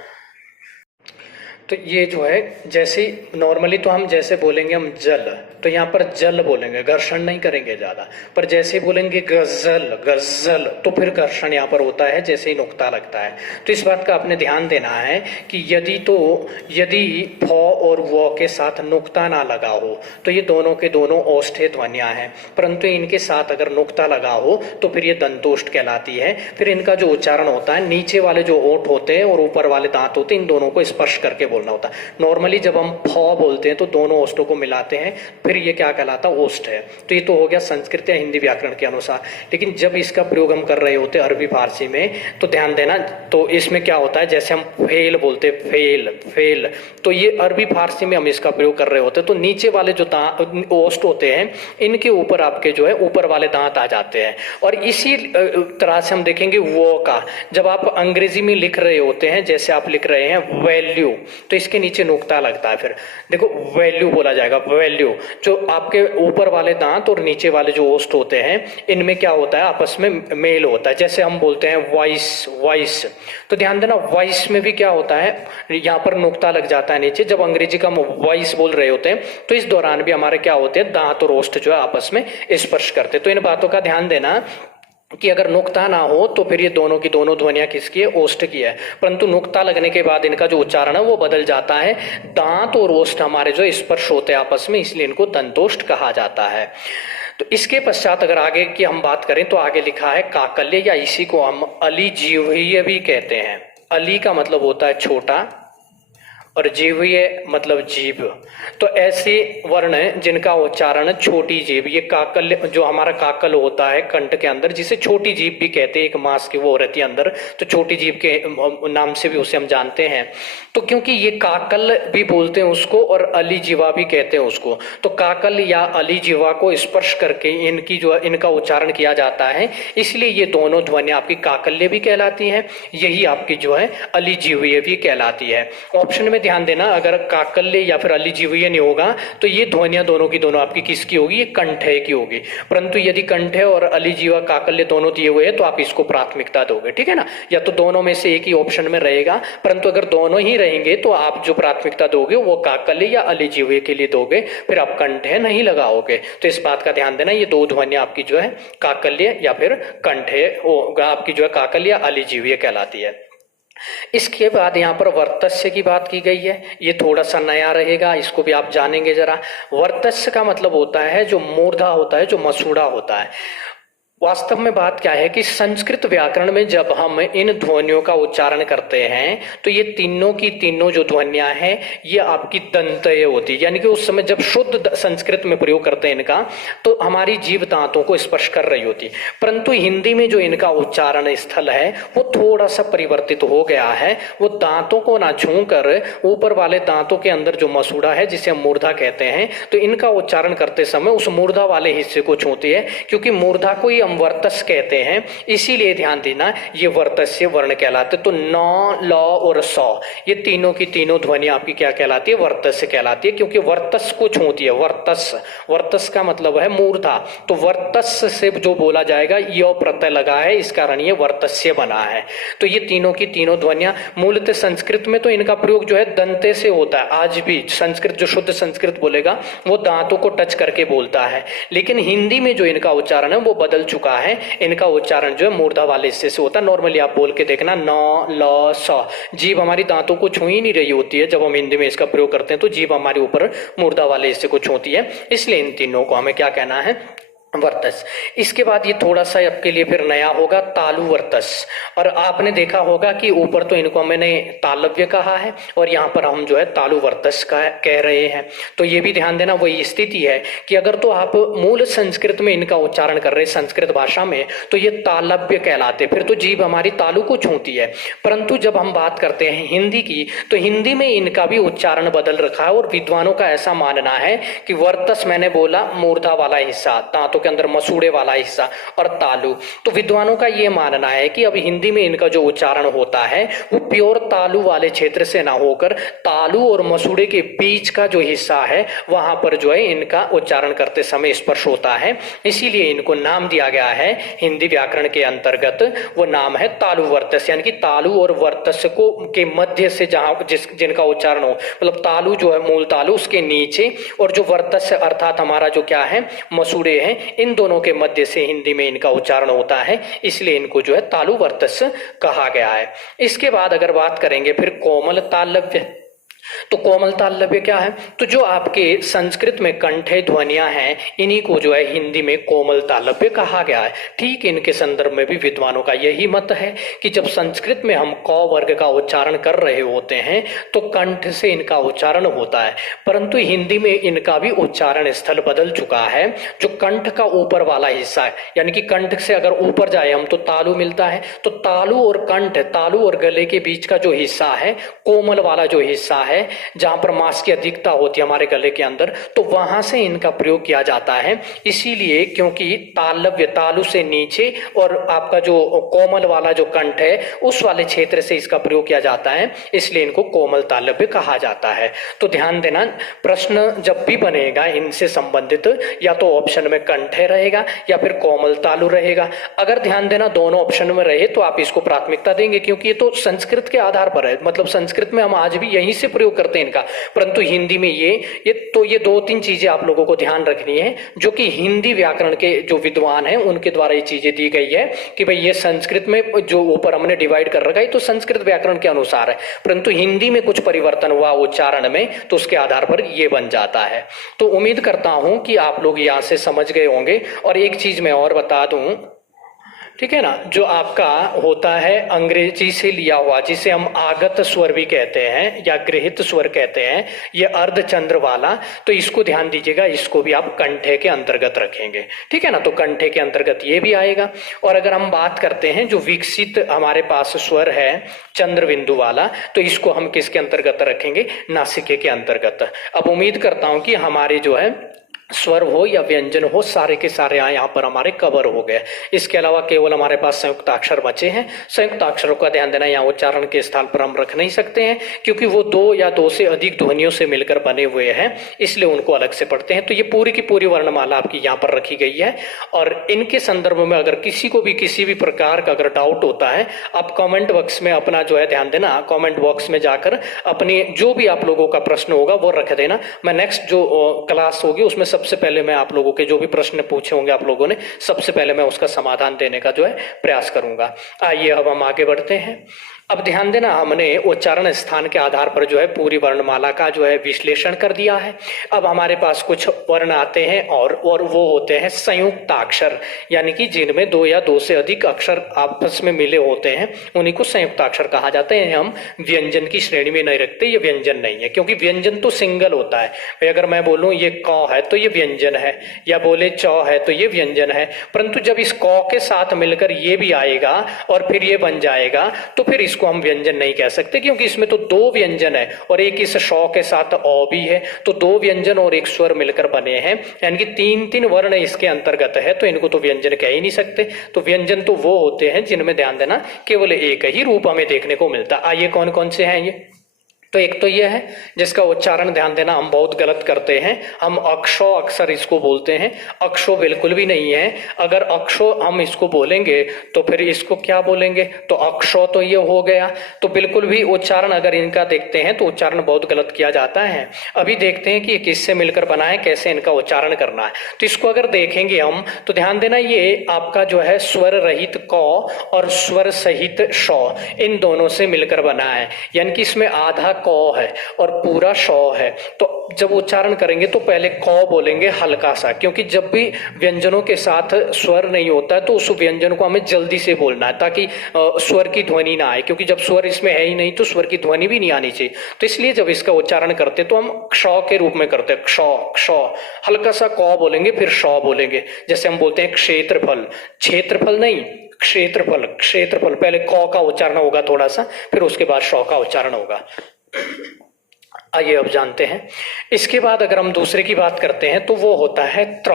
तो ये जो है जैसे नॉर्मली तो हम जैसे बोलेंगे हम जल, तो यहाँ पर जल बोलेंगे, घर्षण नहीं करेंगे ज्यादा। पर जैसे बोलेंगे गजल, गजल, तो फिर घर्षण यहाँ पर होता है जैसे ही नुक्ता लगता है। तो इस बात का आपने ध्यान देना है कि यदि फ और वो के साथ नुक्ता ना लगा हो तो ये दोनों के दोनों ओष्ठ्य ध्वनियां हैं, परंतु इनके साथ अगर नुक्ता लगा हो तो फिर ये दंतोष्ठ कहलाती है। फिर इनका जो उच्चारण होता है, नीचे वाले जो ओठ होते हैं और ऊपर वाले दांत होते हैं, इन दोनों को स्पर्श करके बोलना होता है। नॉर्मली जब हम फ बोलते हैं तो दोनों ओष्ठों को मिलाते हैं, फिर ये क्या कहलाता है, ओष्ठ है। तो ये तो हो गया संस्कृत या हिंदी व्याकरण के अनुसार। लेकिन जब इसका प्रयोग हम कर रहे होते हैं अरबी फारसी में, तो ध्यान देना, तो इसमें क्या होता है, जैसे हम फेल बोलते हैं, फेल, फेल, तो ये अरबी फारसी में हम इसका प्रयोग कर रहे होते हैं, तो नीचे वाले जो ओष्ठ होते हैं इनके ऊपर आपके जो है ऊपर वाले दांत आ जाते हैं। और इसी तरह से हम देखेंगे वो का, जब आप अंग्रेजी में लिख रहे होते हैं, जैसे आप लिख रहे हैं वैल्यू, तो इसके नीचे नुक्ता लगता है, फिर देखो वैल्यू बोला जाएगा, वैल्यू। जो आपके ऊपर वाले दांत और नीचे वाले जो ओष्ठ होते हैं, इनमें क्या होता है, आपस में मेल होता है। जैसे हम बोलते हैं वॉइस, वॉइस, तो ध्यान देना वॉइस में भी क्या होता है, यहाँ पर नुक्ता लग जाता है नीचे। जब अंग्रेजी का हम वॉइस बोल रहे होते हैं तो इस दौरान भी हमारे क्या होते हैं, दांत और ओष्ठ जो है आपस में स्पर्श करते हैं। तो इन बातों का ध्यान देना कि अगर नुक्ता ना हो तो फिर ये दोनों की दोनों ध्वनियां किसकी है, ओष्ठ की है। परंतु नुक्ता लगने के बाद इनका जो उच्चारण है वो बदल जाता है। दांत और ओष्ठ हमारे जो स्पर्श होते हैं आपस में, इसलिए इनको दंतोष्ठ कहा जाता है। तो इसके पश्चात अगर आगे की हम बात करें तो आगे लिखा है काकल्य, या इसी को हम अलिजीह्वीय भी कहते हैं। अली का मतलब होता है छोटा और जीह्वीय मतलब जीभ। तो ऐसे वर्ण जिनका उच्चारण छोटी जीभ, ये काकल, जो हमारा काकल होता है कंठ के अंदर, जिसे छोटी जीभ भी कहते हैं, एक मांस की वो रहती है अंदर, तो छोटी जीभ के नाम से भी उसे हम जानते हैं। तो क्योंकि ये काकल भी बोलते हैं उसको और अलीजीवा भी कहते हैं उसको, तो काकल या अलीजीवा को स्पर्श करके इनकी जो इनका उच्चारण किया जाता है, इसलिए ये दोनों ध्वनियां आपकी काकल्य भी कहलाती हैं, यही आपकी जो है अलीजीवीय भी कहलाती है। ऑप्शन में ध्यान देना, अगर काकल्य या फिर अलीजीवीय नहीं होगा तो ये ध्वनियां दोनों की दोनों आपकी किसकी होगी, ये कंठय की होगी। परंतु यदि कंठय और अलीजीवा काकल्य दोनों दिए हुए हैं तो आप इसको प्राथमिकता दोगे, ठीक है ना, या तो दोनों में से एक ही ऑप्शन में रहेगा। परंतु अगर दोनों ही रहेंगे तो आप जो प्राथमिकता दोगे वो काकल्य या अलीजीवीय के लिए दोगे, फिर आप कंठय नहीं लगाओगे। तो इस बात का ध्यान देना, ये दो ध्वनियां आपकी जो है काकल्य या फिर कंठय आपकी जो है काकल्य या अलीजीवीय कहलाती है। इसके बाद यहाँ पर वर्तस्य की बात की गई है, ये थोड़ा सा नया रहेगा, इसको भी आप जानेंगे जरा। वर्तस्य का मतलब होता है जो मूर्धा होता है, जो मसूड़ा होता है। वास्तव में बात क्या है कि संस्कृत व्याकरण में जब हम इन ध्वनियों का उच्चारण करते हैं तो ये तीनों की तीनों जो ध्वनियां हैं ये आपकी दंतय होती है, यानी कि उस समय जब शुद्ध संस्कृत में प्रयोग करते हैं इनका तो हमारी जीभ दांतों को स्पर्श कर रही होती। परंतु हिंदी में जो इनका उच्चारण स्थल है वो थोड़ा सा परिवर्तित हो गया है। वो दांतों को ना छूकर ऊपर वाले दांतों के अंदर जो मसूड़ा है जिसे हम मूर्धा कहते हैं, तो इनका उच्चारण करते समय उस मूर्धा वाले हिस्से को छूती है, क्योंकि मूर्धा को ही हम वर्तस कहते हैं, इसीलिए ध्यान देना ये वर्तस्य वर्ण कहलाते। तो न, ल और स ये तीनों की तीनों ध्वनि आपकी क्या कहलाती है? वर्तस्य कहलाती है, क्योंकि वर्तस को छूती है। वर्तस, वर्तस का मतलब है मूर्धा, तो वर्तस से जो बोला जाएगा य प्रत्यय लगा है, इस कारण ये वर्तस्य बना है। तो ये तीनों की तीनों ध्वनियां मूलतः संस्कृत में तो इनका प्रयोग जो है दंते से होता है। आज भी संस्कृत जो शुद्ध संस्कृत बोलेगा वो दांतों को टच करके बोलता है, लेकिन हिंदी में जो इनका उच्चारण है वो बदल चुका है। इनका उच्चारण जो है मूर्धा वाले हिस्से से होता है। नॉर्मली आप बोल के देखना न, ल, स। जीभ हमारी दांतों को छू ही नहीं रही होती है, जब हम हिंदी में इसका प्रयोग करते हैं तो जीभ हमारे ऊपर मूर्धा वाले हिस्से को छूती है, इसलिए इन तीनों को हमें क्या कहना है? वर्तस। इसके बाद ये थोड़ा सा आपके लिए फिर नया होगा, तालु वर्तस। और आपने देखा होगा कि ऊपर तो इनको मैंने तालव्य कहा है और यहाँ पर हम जो है तालु वर्तस का कह रहे हैं। तो ये भी ध्यान देना, वही स्थिति है कि अगर तो आप मूल संस्कृत में इनका उच्चारण कर रहे हैं संस्कृत भाषा में तो ये तालव्य कहलाते, फिर तो जीभ हमारी तालु को छूती है। परंतु जब हम बात करते हैं हिंदी की तो हिंदी में इनका भी उच्चारण बदल रखा है और विद्वानों का ऐसा मानना है कि वर्तस मैंने बोला मूर्धा वाला हिस्सा, दांतों के अंदर मसूड़े वाला हिस्सा, और तालु, तो विद्वानों का यह मानना है कि अब हिंदी में इनका जो उच्चारण होता है वो प्योर तालु वाले क्षेत्र से ना होकर तालु और मसूड़े के बीच का जो हिस्सा है वहां पर जो है इनका उच्चारण करते समय स्पर्श होता है, इसीलिए इनको नाम दिया गया है हिंदी व्याकरण के अंतर्गत। वो नाम है तालु वर्तस, यानी कि तालु और वर्तस को के मध्य से जहां जिनका उच्चारण हो, मतलब तालु जो है मूल तालु उसके नीचे और जो वर्तस अर्थात हमारा जो क्या है मसूड़े हैं, इन दोनों के मध्य से हिंदी में इनका उच्चारण होता है, इसलिए इनको जो है तालु वर्तस कहा गया है। इसके बाद अगर बात करेंगे फिर कोमल तालव्य, तो कोमल तालव्य क्या है? तो जो आपके संस्कृत में कंठे ध्वनियां हैं इन्हीं को जो है हिंदी में कोमल तालव्य कहा गया है। ठीक इनके संदर्भ में भी विद्वानों का यही मत है कि जब संस्कृत में हम क वर्ग का उच्चारण कर रहे होते हैं तो कंठ से इनका उच्चारण होता है, परंतु हिंदी में इनका भी उच्चारण स्थल बदल चुका है। जो कंठ का ऊपर वाला हिस्सा है, यानी कि कंठ से अगर ऊपर जाए हम तो तालु मिलता है, तो तालु और कंठ, तालु और गले के बीच का जो हिस्सा है कोमल वाला जो हिस्सा है जहां पर मांस की अधिकता होती है हमारे गले के अंदर, तो वहां से इनका प्रयोग किया जाता है। इसीलिए क्योंकि तालव्य तालु से नीचे और आपका जो कोमल वाला जो कंठ है उस वाले क्षेत्र से इसका प्रयोग किया जाता है, इसलिए इनको कोमल तालव्य कहा जाता है। तो ध्यान देना, प्रश्न जब भी बनेगा इनसे संबंधित या तो ऑप्शन में कंठे रहेगा या फिर कोमल तालु रहेगा। अगर ध्यान देना दोनों ऑप्शन में रहे तो आप इसको प्राथमिकता देंगे, क्योंकि ये तो संस्कृत के आधार पर है, मतलब संस्कृत में हम आज भी यहीं से प्रयोग करते हैं इनका, परंतु हिंदी में ये दो तीन चीजें आप लोगों को ध्यान रखनी है जो कि हिंदी व्याकरण के जो विद्वान हैं उनके द्वारा ये चीजें दी गई है कि भाई ये संस्कृत में जो ऊपर हमने डिवाइड कर रखा है तो संस्कृत व्याकरण के अनुसार है, परंतु हिंदी में कुछ परिवर्तन हुआ उच्चारण में तो उसके आधार पर ये बन जाता है। तो उम्मीद करता हूं कि आप लोग यहां से समझ गए होंगे। और एक चीज मैं और बता दूं, ठीक है ना, जो आपका होता है अंग्रेजी से लिया हुआ जिसे हम आगत स्वर भी कहते हैं या गृहित स्वर कहते हैं, ये अर्धचंद्र वाला, तो इसको ध्यान दीजिएगा, इसको भी आप कंठे के अंतर्गत रखेंगे, ठीक है ना, तो कंठे के अंतर्गत ये भी आएगा। और अगर हम बात करते हैं जो विकसित हमारे पास स्वर है चंद्र बिंदु वाला, तो इसको हम किसके अंतर्गत रखेंगे? नासिके के अंतर्गत। अब उम्मीद करता हूं कि हमारे जो है स्वर हो या व्यंजन हो सारे के सारे यहाँ पर हमारे कवर हो गए। इसके अलावा केवल हमारे पास संयुक्त अक्षर बचे हैं। संयुक्त अक्षरों का ध्यान देना, यहाँ उच्चारण के स्थान पर हम रख नहीं सकते हैं क्योंकि वो दो या दो से अधिक ध्वनियों से मिलकर बने हुए हैं, इसलिए उनको अलग से पढ़ते हैं। तो ये पूरी की पूरी वर्णमाला आपकी यहाँ पर रखी गई है। और इनके संदर्भ में अगर किसी को भी किसी भी प्रकार का अगर डाउट होता है, आप कॉमेंट बॉक्स में अपना जो है ध्यान देना, कॉमेंट बॉक्स में जाकर अपने जो भी आप लोगों का प्रश्न होगा वो रख देना। मैं नेक्स्ट जो क्लास होगी उसमें सबसे पहले मैं आप लोगों के जो भी प्रश्न पूछे होंगे आप लोगों ने, सबसे पहले मैं उसका समाधान देने का जो है प्रयास करूंगा। आइए अब हम आगे बढ़ते हैं। अब ध्यान देना, हमने उच्चारण स्थान के आधार पर जो है पूरी वर्णमाला का जो है विश्लेषण कर दिया है। अब हमारे पास कुछ वर्ण आते हैं और वो होते हैं संयुक्ताक्षर, यानी कि जिनमें दो या दो से अधिक अक्षर आपस में मिले होते हैं, उन्हीं को संयुक्ताक्षर कहा जाता है। हम व्यंजन की श्रेणी में नहीं रखते, ये व्यंजन नहीं है, क्योंकि व्यंजन तो सिंगल होता है। भाई अगर मैं बोलूं ये क है तो ये व्यंजन है, या बोले च है तो ये व्यंजन है, परंतु जब इस क के साथ मिलकर ये भी आएगा और फिर ये बन जाएगा तो फिर इसको हम व्यंजन नहीं कह सकते, क्योंकि इसमें तो दो व्यंजन है और एक इस श के साथ अ भी है, तो दो व्यंजन और एक स्वर मिलकर बने हैं, यानी कि तीन तीन वर्ण इसके अंतर्गत है, तो इनको तो व्यंजन कह ही नहीं सकते। तो व्यंजन तो वो होते हैं जिनमें ध्यान देना केवल एक ही रूप हमें देखने को मिलता। आइए कौन कौन से हैं ये। तो एक तो ये है जिसका उच्चारण ध्यान देना हम बहुत गलत करते हैं, हम अक्षो अक्सर इसको बोलते हैं। अक्षो बिल्कुल भी नहीं है, अगर अक्षो हम इसको बोलेंगे तो फिर इसको क्या बोलेंगे, तो अक्षो तो ये हो गया। तो बिल्कुल भी उच्चारण अगर इनका देखते हैं तो उच्चारण बहुत गलत किया जाता है। अभी देखते हैं कि ये किससे मिलकर बना है, कैसे इनका उच्चारण करना है। तो इसको अगर देखेंगे हम तो ध्यान देना ये आपका जो है स्वर रहित क और स्वर सहित श, इन दोनों से मिलकर बना है, यानी कि इसमें आधा क है और पूरा श है। तो जब उच्चारण करेंगे तो पहले क बोलेंगे हल्का सा, क्योंकि जब भी व्यंजनों के साथ स्वर नहीं होता है तो उस व्यंजन को हमें जल्दी से बोलना है ताकि स्वर की ध्वनि ना आए, क्योंकि जब स्वर इसमें है ही नहीं तो स्वर की ध्वनि भी नहीं आनी चाहिए। तो इसलिए जब इसका उच्चारण करते तो हम क्ष के रूप में करते, क्ष क्ष, हल्का सा क बोलेंगे फिर श बोलेंगे। जैसे हम बोलते हैं क्षेत्रफल, क्षेत्रफल नहीं क्षेत्रफल, क्षेत्रफल, पहले क का उच्चारण होगा थोड़ा सा, फिर उसके बाद श का उच्चारण होगा। आइए अब जानते हैं। इसके बाद अगर हम दूसरे की बात करते हैं तो वो होता है त्र।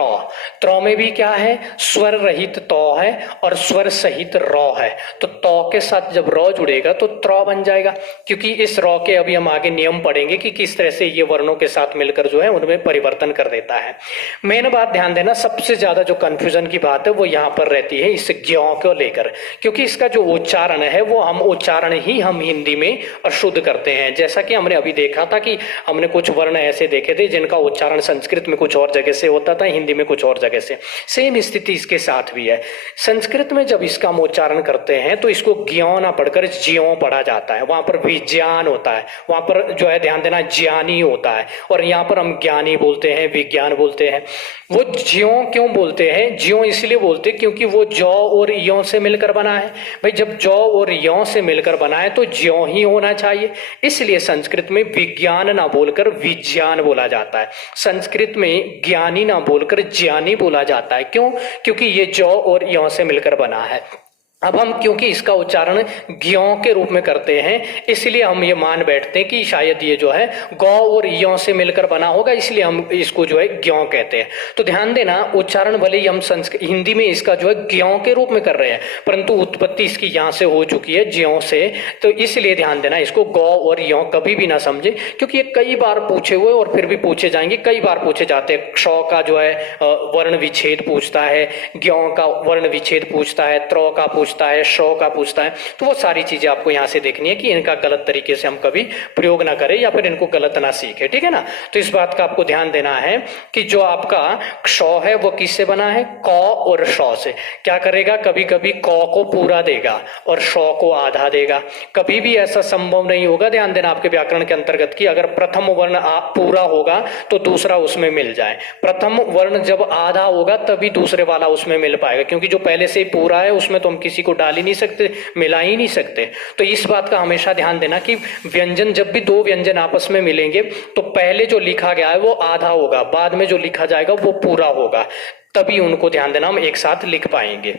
त्र में भी क्या है, स्वर रहित त है और स्वर सहित र है। तो त के साथ जब र जुड़ेगा तो त्र बन जाएगा, क्योंकि इस र के अभी हम आगे नियम पढ़ेंगे कि किस तरह से ये वर्णों के साथ मिलकर जो है उनमें परिवर्तन कर देता है। मेन बात ध्यान देना, सबसे ज्यादा जो कंफ्यूजन की बात है वो यहाँ पर रहती है इस ज्ञ को लेकर, क्योंकि इसका जो उच्चारण है वो हम उच्चारण ही हम हिंदी में अशुद्ध करते हैं। जैसा कि हमने अभी देखा था कि हमने कुछ वर्ण ऐसे देखे थे जिनका उच्चारण संस्कृत में कुछ और जगह से होता था, हिंदी में कुछ और जगह से। सेम स्थिति इसके साथ भी है। संस्कृत में जब इसका हम उच्चारण करते हैं तो इसको ज्ञो ना पढ़कर ज्यों पढ़ा जाता है, वहां पर विज्ञान होता है, वहां पर जो है ध्यान देना ज्ञानी होता है, और यहाँ पर हम ज्ञानी बोलते हैं, विज्ञान बोलते हैं। वो ज्यों क्यों बोलते हैं, ज्यों इसलिए बोलते हैं क्योंकि वो जौ और यों से मिलकर बना है। भाई जब जौ और यों से मिलकर बना है तो ज्यों ही होना चाहिए, इसलिए संस्कृत में विज्ञान ना बोलकर विज्ञान बोला जाता है। संस्कृत में ज्ञानी ना बोलकर ज्ञानी बोला जाता है। क्यों? क्योंकि ये जौ और यों से मिलकर बना है। अब हम क्योंकि इसका उच्चारण ज्यों के रूप में करते हैं, इसलिए हम ये मान बैठते हैं कि शायद ये जो है गौ और यों से मिलकर बना होगा, इसलिए हम इसको जो है ज्यों कहते हैं। तो ध्यान देना, उच्चारण भले ही हम हिंदी में इसका जो है ज्यों के रूप में कर रहे हैं, परंतु उत्पत्ति इसकी यहाँ से हो चुकी है ज्यों से, तो इसलिए ध्यान देना इसको गौ और यों कभी भी ना समझे, क्योंकि ये कई बार पूछे हुए और फिर भी पूछे जाएंगे, कई बार पूछे जाते हैं। क्ष का जो है वर्ण विच्छेद पूछता है, ज्यों का वर्ण विच्छेद पूछता है, त्र का पूछता है, श का पूछता है। तो वो सारी चीजें आपको यहां से देखनी है कि इनका गलत तरीके से हम कभी प्रयोग ना करें या फिर इनको गलत ना सीखे, ठीक है ना। तो इस बात का आपको ध्यान देना है कि जो आपका क्ष है वो किससे बना है, क और श से। क्या करेगा, कभी कभी क को पूरा देगा और श को आधा देगा, कभी भी ऐसा संभव नहीं होगा। ध्यान देना आपके व्याकरण के अंतर्गत की अगर प्रथम वर्ण पूरा होगा तो दूसरा उसमें मिल जाए, प्रथम वर्ण जब आधा होगा तभी दूसरे वाला उसमें मिल पाएगा, क्योंकि जो पहले से ही पूरा है उसमें तो हम किसी को डाल ही नहीं सकते, मिला ही नहीं सकते। तो इस बात का हमेशा ध्यान देना कि व्यंजन, जब भी दो व्यंजन आपस में मिलेंगे तो पहले जो लिखा गया है वो आधा होगा, बाद में जो लिखा जाएगा वो पूरा होगा, तभी उनको ध्यान देना हम एक साथ लिख पाएंगे।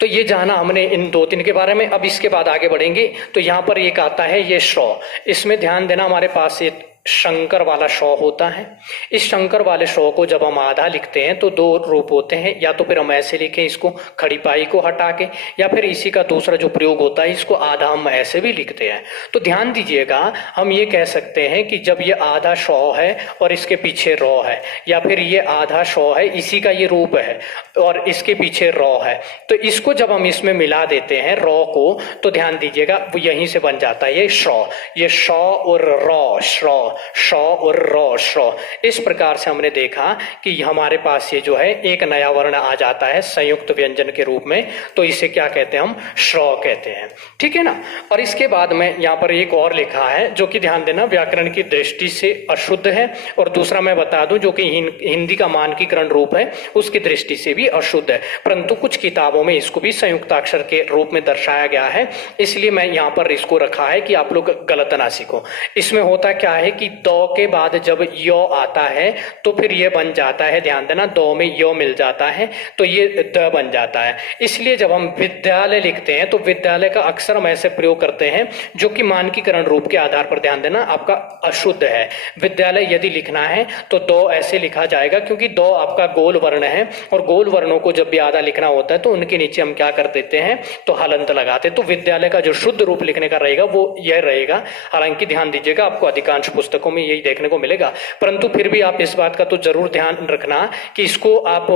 तो ये जाना हमने इन दो तीन के बारे में। अब इसके बाद आगे बढ़ेंगे तो यहाँ पर एक आता है ये श्रौ। इसमें ध्यान देना हमारे पास ये शंकर वाला श होता है। इस शंकर वाले श को जब हम आधा लिखते हैं तो दो रूप होते हैं, या तो फिर हम ऐसे लिखें इसको खड़ी पाई को हटा के, या फिर इसी का दूसरा जो प्रयोग होता है इसको आधा हम ऐसे भी लिखते हैं। तो ध्यान दीजिएगा, हम ये कह सकते हैं कि जब ये आधा श है और इसके पीछे र है, या फिर ये आधा श है इसी का ये रूप है और इसके पीछे र है, तो इसको जब हम इसमें मिला देते हैं र को, तो ध्यान दीजिएगा वो यहीं से बन जाता है ये श। ये श और र, श्र, श और र, श्र। इस प्रकार से हमने देखा कि हमारे पास ये जो है एक नया वर्ण आ जाता है संयुक्त व्यंजन के रूप में, तो इसे क्या कहते हैं, हम श्र कहते हैं। ठीक है ना। और इसके बाद में यहाँ पर एक और लिखा है जो कि ध्यान देना व्याकरण की दृष्टि से अशुद्ध है, और दूसरा मैं बता दूं जो कि हिंदी का मानकीकरण रूप है उसकी दृष्टि से भी अशुद्ध है, परंतु कुछ किताबों में इसको भी संयुक्ताक्षर के रूप में दर्शाया गया है, इसलिए मैं यहाँ पर इसको रखा है कि आप लोग गलत ना सीखो। इसमें होता क्या है कि दो के बाद जब यो आता है तो फिर ये बन जाता है, ध्यान देना, दो में यो मिल जाता है तो ये द बन जाता है। इसलिए जब हम विद्यालय लिखते हैं तो विद्यालय का अक्षर हम ऐसे प्रयोग करते हैं जो कि मानकीकरण रूप के आधार पर, ध्यान देना, आपका अशुद्ध है। विद्यालय यदि लिखना है तो दो ऐसे लिखा जाएगा, क्योंकि दो आपका गोल वर्ण है और गोल वर्णों को जब भी आधा लिखना होता है तो उनके नीचे हम क्या कर देते हैं, तो हलंत लगाते हैं। तो विद्यालय का जो शुद्ध रूप लिखने का रहेगा वो यह रहेगा। हालांकि ध्यान दीजिएगा, आपको अधिकांश पुस्तकों में यही देखने को मिलेगा, परंतु फिर भी आप इस बात का तो जरूर ध्यान रखना कि इसको आप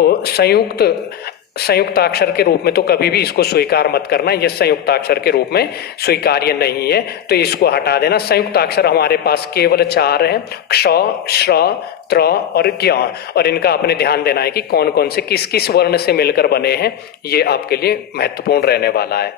संयुक्ताक्षर के रूप में तो कभी भी इसको स्वीकार मत करना, यह संयुक्ताक्षर के रूप में स्वीकार्य नहीं है, तो इसको हटा देना। संयुक्ताक्षर हमारे पास केवल 4 है, क्ष, श्र, त्र और ज्ञ, और इनका आपने ध्यान देना है कि कौन कौन से किस किस वर्ण से मिलकर बने हैं, ये आपके लिए महत्वपूर्ण रहने वाला है।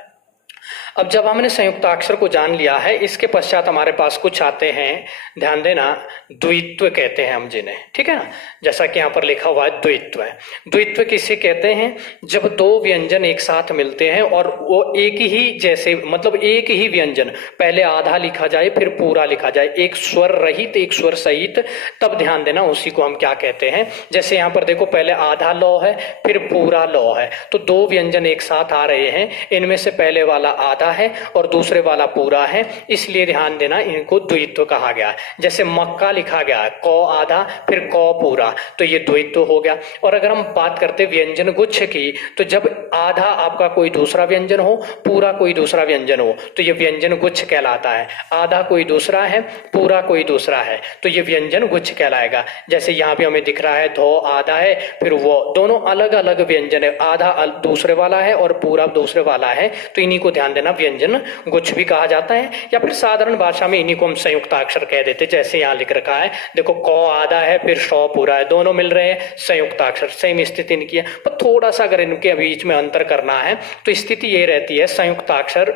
अब जब हमने संयुक्ताक्षर को जान लिया है, इसके पश्चात हमारे पास कुछ आते हैं, ध्यान देना, द्वित्व कहते हैं हम जिन्हें, ठीक है ना, जैसा कि यहाँ पर लिखा हुआ है द्वित्व। द्वित्व किसे कहते हैं, जब दो व्यंजन एक साथ मिलते हैं और वो एक ही जैसे, मतलब एक ही व्यंजन पहले आधा लिखा जाए फिर पूरा लिखा जाए, एक स्वर रहित एक स्वर सहित, तब ध्यान देना उसी को हम क्या कहते हैं। जैसे यहाँ पर देखो, पहले आधा लौ है फिर पूरा लौ है, तो दो व्यंजन एक साथ आ रहे हैं, इनमें से पहले वाला आधा है और दूसरे वाला पूरा है, इसलिए ध्यान देना इनको द्वित्व कहा गया। जैसे मक्का लिखा गया है, क आधा फिर क पूरा, तो ये द्वित्व हो गया। और अगर हम बात करते व्यंजन गुच्छ की, तो जब आधा आपका कोई दूसरा व्यंजन हो, पूरा कोई दूसरा व्यंजन हो, तो ये व्यंजन गुच्छ कहलाता है। आधा कोई दूसरा है, पूरा कोई दूसरा है, तो ये व्यंजन गुच्छ कहलाएगा। जैसे यहाँ भी हमें दिख रहा है, धो आधा है फिर वो, दोनों अलग अलग व्यंजन है, आधा दूसरे वाला है और पूरा दूसरे वाला है, तो इन्हीं को ध्यान देना व्यंजन गुच्छ भी कहा जाता है, या फिर साधारण भाषा में इन्हीं को हम संयुक्ताक्षर कह देते। जैसे यहाँ लिख रखा है, देखो, क आधा है फिर श पूरा है, दोनों मिल रहे हैं, संयुक्ताक्षर, सेम स्थिति इनकी है। पर थोड़ा सा अगर इनके बीच में अंतर करना है तो स्थिति ये रहती है, संयुक्ताक्षर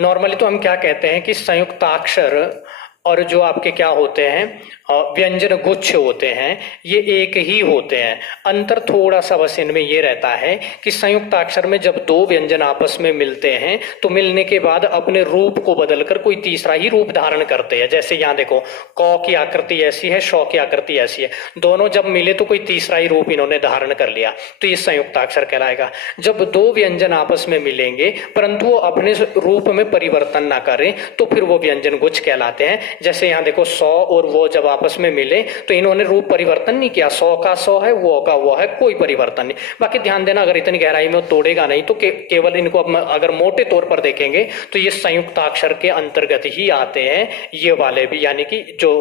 नॉर्मली तो हम क्या कहते हैं कि संयुक्ताक्षर और जो आपके क्या होते हैं, व्यंजन गुच्छ होते हैं, ये एक ही होते हैं। अंतर थोड़ा सा बस इनमें ये रहता है कि संयुक्ताक्षर में जब दो व्यंजन आपस में मिलते हैं तो मिलने के बाद अपने रूप को बदलकर कोई तीसरा ही रूप धारण करते हैं। जैसे यहाँ देखो, क की आकृति ऐसी है, श की आकृति ऐसी है, दोनों जब मिले तो कोई तीसरा ही रूप इन्होंने धारण कर लिया, तो ये संयुक्ताक्षर कहलाएगा। जब दो व्यंजन आपस में मिलेंगे परंतु वो अपने रूप में परिवर्तन ना करें तो फिर वो व्यंजन गुच्छ कहलाते हैं। जैसे यहाँ देखो, सौ और वो जब आपस में मिले तो इन्होंने रूप परिवर्तन नहीं किया, सौ का सौ है, वो का वो है, कोई परिवर्तन नहीं। बाकी ध्यान देना, अगर इतनी गहराई में तोड़ेगा नहीं तो केवल इनको अगर मोटे तौर पर देखेंगे तो ये संयुक्ताक्षर के अंतर्गत ही आते हैं, ये वाले भी, यानी कि जो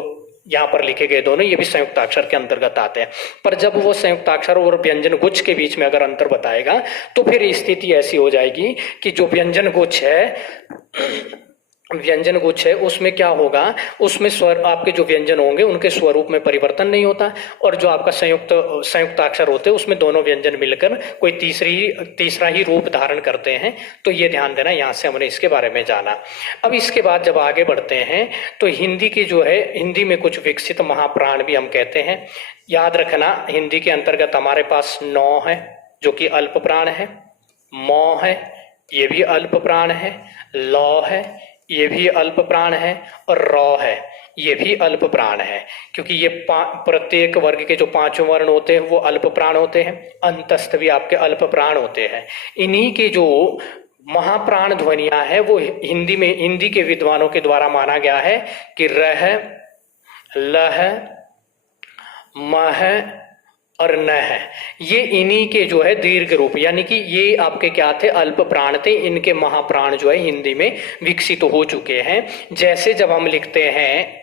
यहाँ पर लिखे गए दोनों, ये भी संयुक्ताक्षर के अंतर्गत आते हैं। पर जब वो संयुक्ताक्षर और व्यंजन गुच्छ के बीच में अगर अंतर बताएगा तो फिर स्थिति ऐसी हो जाएगी कि जो व्यंजन गुच्छ है उसमें क्या होगा, उसमें स्वर, आपके जो व्यंजन होंगे उनके स्वरूप में परिवर्तन नहीं होता, और जो आपका संयुक्ताक्षर होते हैं उसमें दोनों व्यंजन मिलकर कोई तीसरा ही रूप धारण करते हैं। तो ये ध्यान देना, यहाँ से हमने इसके बारे में जाना। अब इसके बाद जब आगे बढ़ते हैं तो हिंदी की जो है, हिंदी में कुछ विकसित महाप्राण भी हम कहते हैं। याद रखना, हिंदी के अंतर्गत हमारे पास नौ है जो कि अल्प प्राण है, मौ है ये भी अल्प प्राण है, लौ है ये भी अल्प प्राण है, और रौ है ये भी अल्प प्राण है, क्योंकि ये प्रत्येक वर्ग के जो 5 वर्ण होते हैं वो अल्प प्राण होते हैं। अंतस्थ भी आपके अल्प प्राण होते हैं। इन्हीं के जो महाप्राण ध्वनियां है वो हिंदी के विद्वानों के द्वारा माना गया है कि रह, लह, मह और न है, ये इन्हीं के जो है दीर्घ रूप, यानी कि ये आपके क्या थे, अल्प प्राण थे। इनके महाप्राण जो है हिंदी में विकसित हो चुके हैं। जैसे जब हम लिखते हैं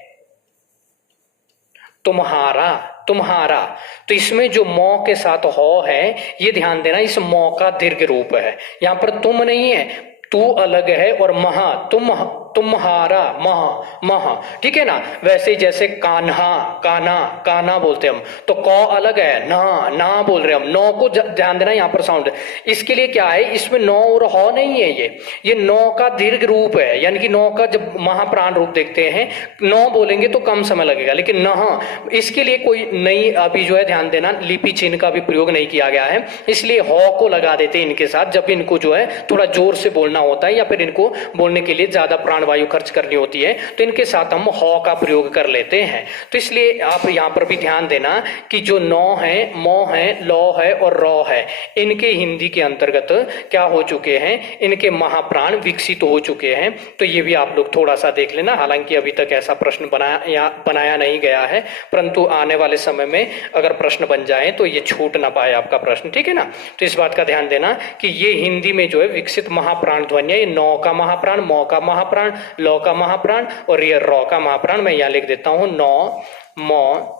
तुम्हारा, तो इसमें जो मौ के साथ हो है, ये ध्यान देना, इस मौ का दीर्घ रूप है। यहाँ पर तुम नहीं है, तू अलग है, और महा, तुम तुम्हारा, मह मह, ठीक है ना। वैसे ही जैसे कान्हा, काना, काना बोलते हम, तो क अलग है, ना ना बोल रहे हम। नौ को ध्यान देना, यहाँ पर साउंड, इसके लिए क्या है, इसमें नौ और ह नहीं है, ये नौ का दीर्घ रूप है, यानी कि नौ का जब महाप्राण रूप देखते हैं, नौ बोलेंगे तो कम समय लगेगा, लेकिन नह, इसके लिए कोई नई अभी जो है ध्यान देना लिपि चिन्ह का भी प्रयोग नहीं किया गया है, इसलिए ह को लगा देते हैं इनके साथ जब इनको जो है थोड़ा जोर से बोलना होता है या फिर इनको बोलने के लिए ज्यादा प्राणवायु खर्च करनी होती है, तो इनके साथ हम ह का प्रयोग कर लेते हैं। तो इसलिए आप यहाँ पर भी ध्यान देना कि जो नौ है, मौ है, लौ है और रौ है, इनके हिंदी के अंतर्गत क्या हो चुके हैं, इनके महाप्राण विकसित हो चुके हैं। तो ये भी आप लोग थोड़ा सा देख लेना, हालांकि अभी तक ऐसा प्रश्न बनाया नहीं गया है, परंतु आने वाले समय में अगर प्रश्न बन जाए तो ये छूट ना पाए आपका प्रश्न, ठीक है ना। तो इस बात का ध्यान देना कि ये हिंदी में जो है विकसित महाप्राण ध्वनियां, ये नौ का महाप्राण, मौ का महाप्राण, लौ का महाप्राण और ये रौ का महाप्राण, मैं यहाँ लिख देता हूं, नौ, मौ,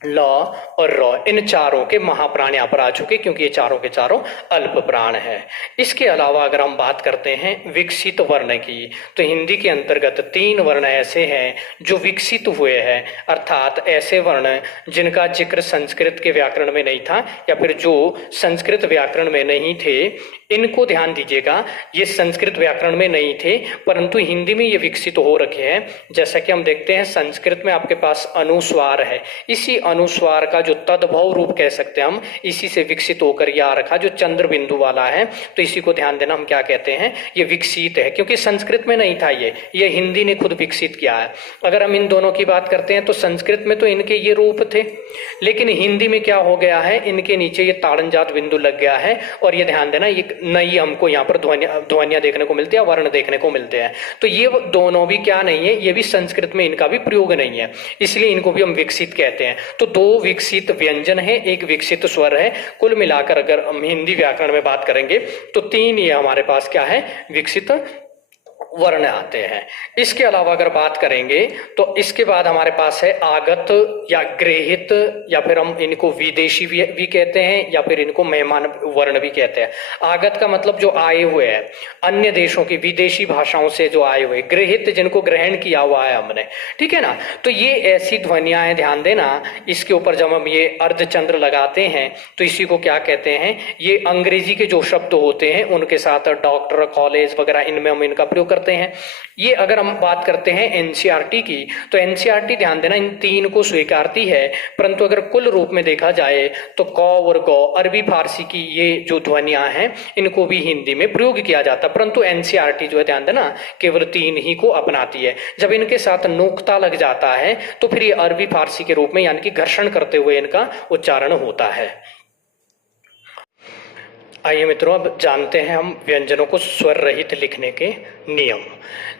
ल और र, इन चारों के महाप्राण यहाँ पर आ चुके, क्योंकि ये चारों के चारों अल्प प्राण है। इसके अलावा अगर हम बात करते हैं विकसित वर्ण की, तो हिंदी के अंतर्गत 3 वर्ण ऐसे हैं जो विकसित हुए हैं, अर्थात ऐसे वर्ण जिनका जिक्र संस्कृत के व्याकरण में नहीं था या फिर जो संस्कृत व्याकरण में नहीं थे, इनको ध्यान दीजिएगा, ये संस्कृत व्याकरण में नहीं थे परंतु हिंदी में ये विकसित हो रखे हैं। जैसा कि हम देखते हैं संस्कृत में आपके पास अनुस्वार है, इसी अनुस्वार का जो तद्भव रूप कह सकते हैं हम, इसी से विकसित होकर ये आ रखा जो चंद्र बिंदु वाला है, तो इसी को ध्यान देना, हम क्या कहते हैं, ये विकसित है, क्योंकि संस्कृत में नहीं था, ये हिंदी ने खुद विकसित किया है। अगर हम इन दोनों की बात करते हैं तो संस्कृत में तो इनके ये रूप थे, लेकिन हिंदी में क्या हो गया है, इनके नीचे ये ताड़नजात बिंदु लग गया है, और ये ध्यान देना ये नई हमको यहाँ पर ध्वनियां देखने को मिलती है, वर्ण देखने को मिलते हैं। तो ये दोनों भी क्या नहीं है, ये भी संस्कृत में इनका भी प्रयोग नहीं है, इसलिए इनको भी हम विकसित कहते हैं। तो 2 विकसित व्यंजन है, एक विकसित स्वर है, कुल मिलाकर अगर हम हिंदी व्याकरण में बात करेंगे तो 3 ये हमारे पास क्या है, विकसित वर्ण आते हैं। इसके अलावा अगर बात करेंगे तो इसके बाद हमारे पास है आगत या गृहित, या फिर हम इनको विदेशी भी कहते हैं या फिर इनको मेहमान वर्ण भी कहते हैं। आगत का मतलब जो आए हुए हैं, अन्य देशों की विदेशी भाषाओं से जो आए हुए, गृहित जिनको ग्रहण किया हुआ है हमने, ठीक है ना। तो ये ऐसी ध्वनियां हैं, ध्यान देना, इसके ऊपर जब हम ये अर्धचंद्र लगाते हैं तो इसी को क्या कहते हैं, ये अंग्रेजी के जो शब्द होते हैं उनके साथ डॉक्टर, कॉलेज वगैरह इनमें हम इनका प्रयोग करते हैं। ये अगर हम बात करते हैं एनसीईआरटी की, तो एनसीईआरटी ध्यान देना इन 3 को स्वीकारती है, परंतु अगर कुल रूप में देखा जाए तो क और गौ, अरबी फारसी की ये जो ध्वनियां हैं इनको भी हिंदी में प्रयोग किया जाता है, परंतु एनसीईआरटी जो है ध्यान देना केवल 3 ही को अपनाती है। जब इनके साथ नुक्ता लग जाता है तो फिर ये अरबी फारसी के रूप में यानी कि घर्षण करते हुए इनका उच्चारण होता है। आइए मित्रों, अब जानते हैं हम व्यंजनों को स्वर रहित लिखने के नियम।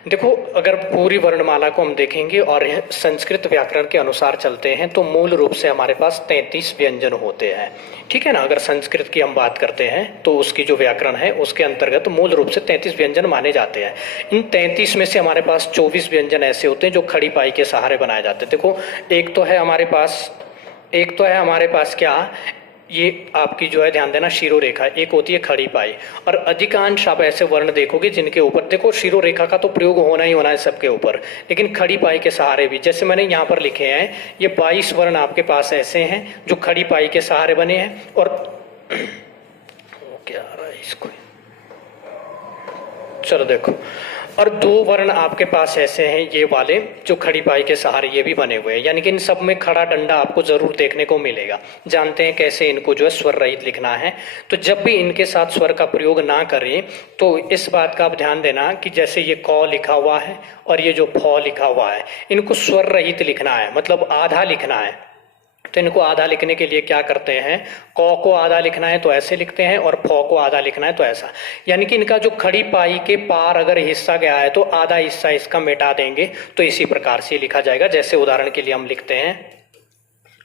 देखो, अगर पूरी वर्णमाला को हम देखेंगे और संस्कृत व्याकरण के अनुसार चलते हैं तो मूल रूप से हमारे पास 33 व्यंजन होते हैं, ठीक है ना। अगर संस्कृत की हम बात करते हैं तो उसकी जो व्याकरण है उसके अंतर्गत मूल रूप से 33 व्यंजन माने जाते हैं। इन 33 में से हमारे पास 24 व्यंजन ऐसे होते हैं जो खड़ी पाई के सहारे बनाए जाते हैं। देखो, एक तो है हमारे पास क्या, ये आपकी जो है ध्यान देना शिरो रेखा, एक होती है खड़ी पाई, और अधिकांश आप ऐसे वर्ण देखोगे जिनके ऊपर, देखो शिरो रेखा का तो प्रयोग होना ही होना है सबके ऊपर, लेकिन खड़ी पाई के सहारे भी, जैसे मैंने यहाँ पर लिखे हैं, ये 22 वर्ण आपके पास ऐसे हैं जो खड़ी पाई के सहारे बने हैं। और क्या आ रहा है इसको, चलो देखो, और 2 वर्ण आपके पास ऐसे हैं ये वाले जो खड़ी पाई के सहारे ये भी बने हुए हैं, यानी कि इन सब में खड़ा डंडा आपको जरूर देखने को मिलेगा। जानते हैं कैसे इनको जो है स्वर रहित लिखना है। तो जब भी इनके साथ स्वर का प्रयोग ना करें तो इस बात का आप ध्यान देना कि जैसे ये क लिखा हुआ है और ये जो फ लिखा हुआ है, इनको स्वर रहित लिखना है, मतलब आधा लिखना है। तो इनको आधा लिखने के लिए क्या करते हैं, क को आधा लिखना है तो ऐसे लिखते हैं और फ को आधा लिखना है तो ऐसा, यानी कि इनका जो खड़ी पाई के पार अगर हिस्सा गया है तो आधा हिस्सा इसका मिटा देंगे, तो इसी प्रकार से लिखा जाएगा। जैसे उदाहरण के लिए हम लिखते हैं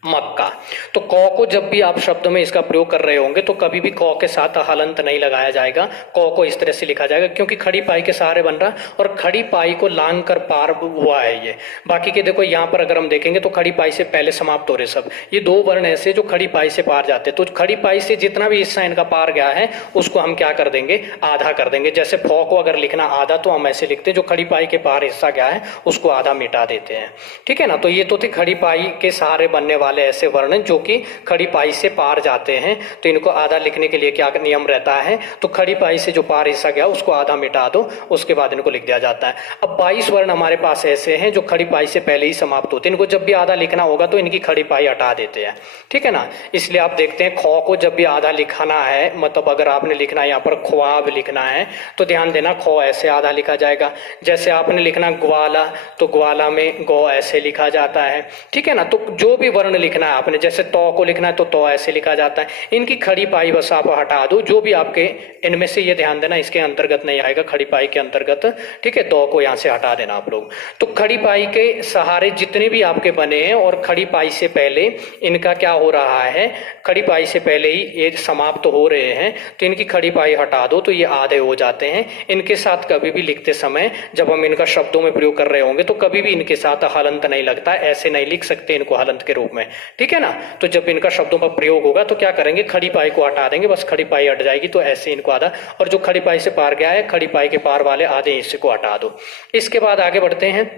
मक्का। तो क को जब भी आप शब्द में इसका प्रयोग कर रहे होंगे तो कभी भी क के साथ हलंत नहीं लगाया जाएगा, क को इस तरह से लिखा जाएगा, क्योंकि खड़ी पाई के सहारे बन रहा और खड़ी पाई को लांग कर पार हुआ है ये। बाकी के देखो यहाँ पर अगर हम देखेंगे तो खड़ी पाई से पहले समाप्त हो रहे सब, ये दो वर्ण ऐसे जो खड़ी पाई से पार जाते हैं। तो खड़ी पाई से जितना भी हिस्सा इनका पार गया है उसको हम क्या कर देंगे, आधा कर देंगे। जैसे फ को अगर लिखना आधा तो हम ऐसे लिखते हैं, जो खड़ी पाई के पार हिस्सा गया है उसको आधा मिटा देते हैं, ठीक है ना। तो ये तो थे खड़ी पाई के सहारे बनने वाले ऐसे वर्ण जो कि खड़ी पाई से पार जाते हैं। तो इनको आधा लिखने के लिए क्या नियम रहता है, तो खड़ी पाई से जो पार हिस्सा गया उसको आधा मिटा दो, उसके बाद इनको लिख दिया जाता है। अब 22 वर्ण हमारे पास ऐसे हैं जो खड़ी पाई से पहले ही समाप्त होते हैं, इनको जब भी आधा लिखना होगा तो इनकी खड़ी पाई हटा देते हैं, ठीक है ना। इसलिए आप देखते हैं ख को जब भी आधा लिखना है, मतलब अगर आपने लिखना है यहाँ पर ख्वाब लिखना है तो ध्यान देना ख ऐसे आधा लिखा जाएगा। जैसे आपने लिखना ग्वाला तो ग्वाला में गौ ऐसे लिखा जाता है, ठीक है ना। तो जो भी वर्ण लिखना है आपने, जैसे तो को लिखना है तो ऐसे लिखा जाता है। इनकी खड़ी पाई बस आप हटा दो, जो भी आपके इनमें से, ये ध्यान देना इसके अंतर्गत नहीं आएगा, खड़ी पाई के अंतर्गत, ठीक है। दो को यहाँ से हटा देना आप लोग। तो खड़ी पाई के सहारे जितने भी आपके बने हैं और खड़ी पाई से पहले इनका क्या हो रहा है, खड़ी पाई से पहले ही ये समाप्त हो रहे हैं, तो इनकी खड़ी पाई हटा दो तो ये आधे हो जाते हैं। इनके साथ कभी भी लिखते समय जब हम इनका शब्दों में प्रयोग कर रहे होंगे तो कभी भी इनके साथ हलंत नहीं लगता, ऐसे नहीं लिख सकते इनको हलंत के रूप में, ठीक है ना। तो जब इनका शब्दों पर प्रयोग होगा तो क्या करेंगे, खड़ी पाई को हटा देंगे, बस खड़ी पाई हट जाएगी तो ऐसे इनको आधा, और जो खड़ी पाई से पार गया है खड़ी पाई के पार वाले आधे हिस्से को हटा दो। इसके बाद आगे बढ़ते हैं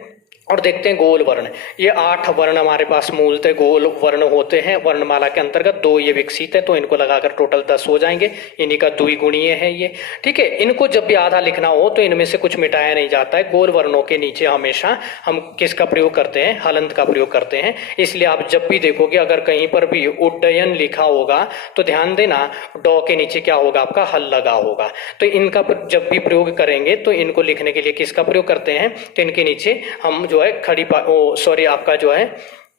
और देखते हैं गोल वर्ण। ये 8 वर्ण हमारे पास मूलतः गोल वर्ण होते हैं वर्णमाला के अंतर्गत, 2 ये विकसित है तो इनको लगाकर टोटल 10 हो जाएंगे। इन्हीं का द्विगुणीय है ये, ठीक है। इनको जब भी आधा लिखना हो तो इनमें से कुछ मिटाया नहीं जाता है। गोल वर्णों के नीचे हमेशा हम किसका प्रयोग करते हैं, हलंत का प्रयोग करते हैं। इसलिए आप जब भी देखोगे अगर कहीं पर भी उड्डयन लिखा होगा तो ध्यान देना डॉ के नीचे क्या होगा, आपका हल लगा होगा। तो इनका जब भी प्रयोग करेंगे तो इनको लिखने के लिए किसका प्रयोग करते हैं, तो इनके नीचे हम जो है खड़ी आपका जो है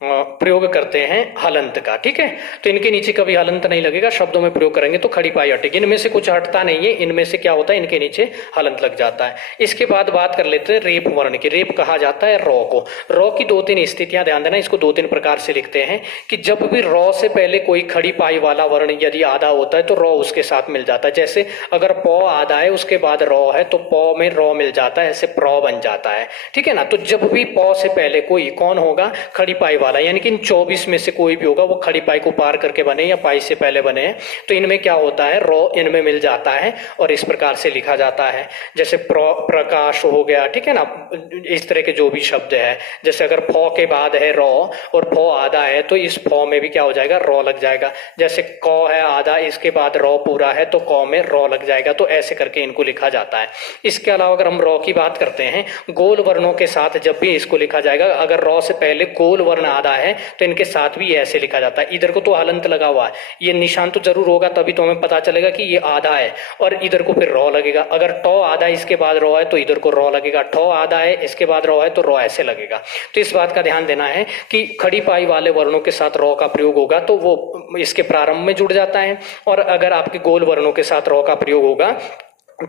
प्रयोग करते हैं हलंत का, ठीक है। तो इनके नीचे कभी हलंत नहीं लगेगा, शब्दों में प्रयोग करेंगे तो खड़ी पाई हटेगी। इनमें से कुछ हटता नहीं है, इनमें से क्या होता है, इनके नीचे हलंत लग जाता है। इसके बाद बात कर लेते हैं रेप वर्ण की। रेप कहा जाता है रॉ को। रॉ की 2-3 स्थितियां ध्यान देना, इसको 2-3 प्रकार से लिखते हैं कि जब भी रॉ से पहले कोई खड़ी पाई वाला वर्ण यदि आधा होता है तो रॉ उसके साथ मिल जाता है। जैसे अगर पौ आधा है उसके बाद रॉ है तो पौ में रॉ मिल जाता है, ऐसे प्र बन जाता है, ठीक है ना। तो जब भी पौ से पहले कोई कौन होगा, खड़ी पाई वाला, यानी कि इन 24 में से कोई भी होगा वो खड़ी पाई को पार करके बने या पाई से पहले बने हैं, तो इनमें क्या होता है, रॉ इनमें मिल जाता है और इस प्रकार से लिखा जाता है। जैसे प्रकाश हो गया, ठीक है ना, इस तरह के जो भी शब्द है। जैसे अगर फौ के बाद है रॉ और फौ आधा है तो इस फौ में भी क्या हो जाएगा, रॉ लग जाएगा। जैसे क है आधा, इसके बाद रॉ पूरा है तो क में रॉ लग जाएगा। तो ऐसे करके इनको लिखा जाता है। इसके अलावा अगर हम रॉ की बात करते हैं, गोल वर्णों के साथ जब भी इसको लिखा जाएगा, अगर रॉ से पहले गोल वर्ण आधा है तो इनके साथ भी ऐसे लिखा जाता है। इधर को तो हलंत लगा हुआ है, ये निशान तो जरूर होगा तभी तो हमें पता चलेगा कि ये आधा है, और इधर को फिर रॉ लगेगा। अगर टॉ आधा इसके बाद रॉ है तो इधर को रॉ लगेगा, ठॉ आधा है इसके बाद रॉ है तो रॉ ऐसे लगेगा। तो इस बात का ध्यान देना है कि खड़ी पाई वाले वर्णों के साथ रॉ का प्रयोग होगा तो वो इसके प्रारंभ में जुड़ जाता है, और अगर आपके गोल वर्णों के साथ रॉ का प्रयोग होगा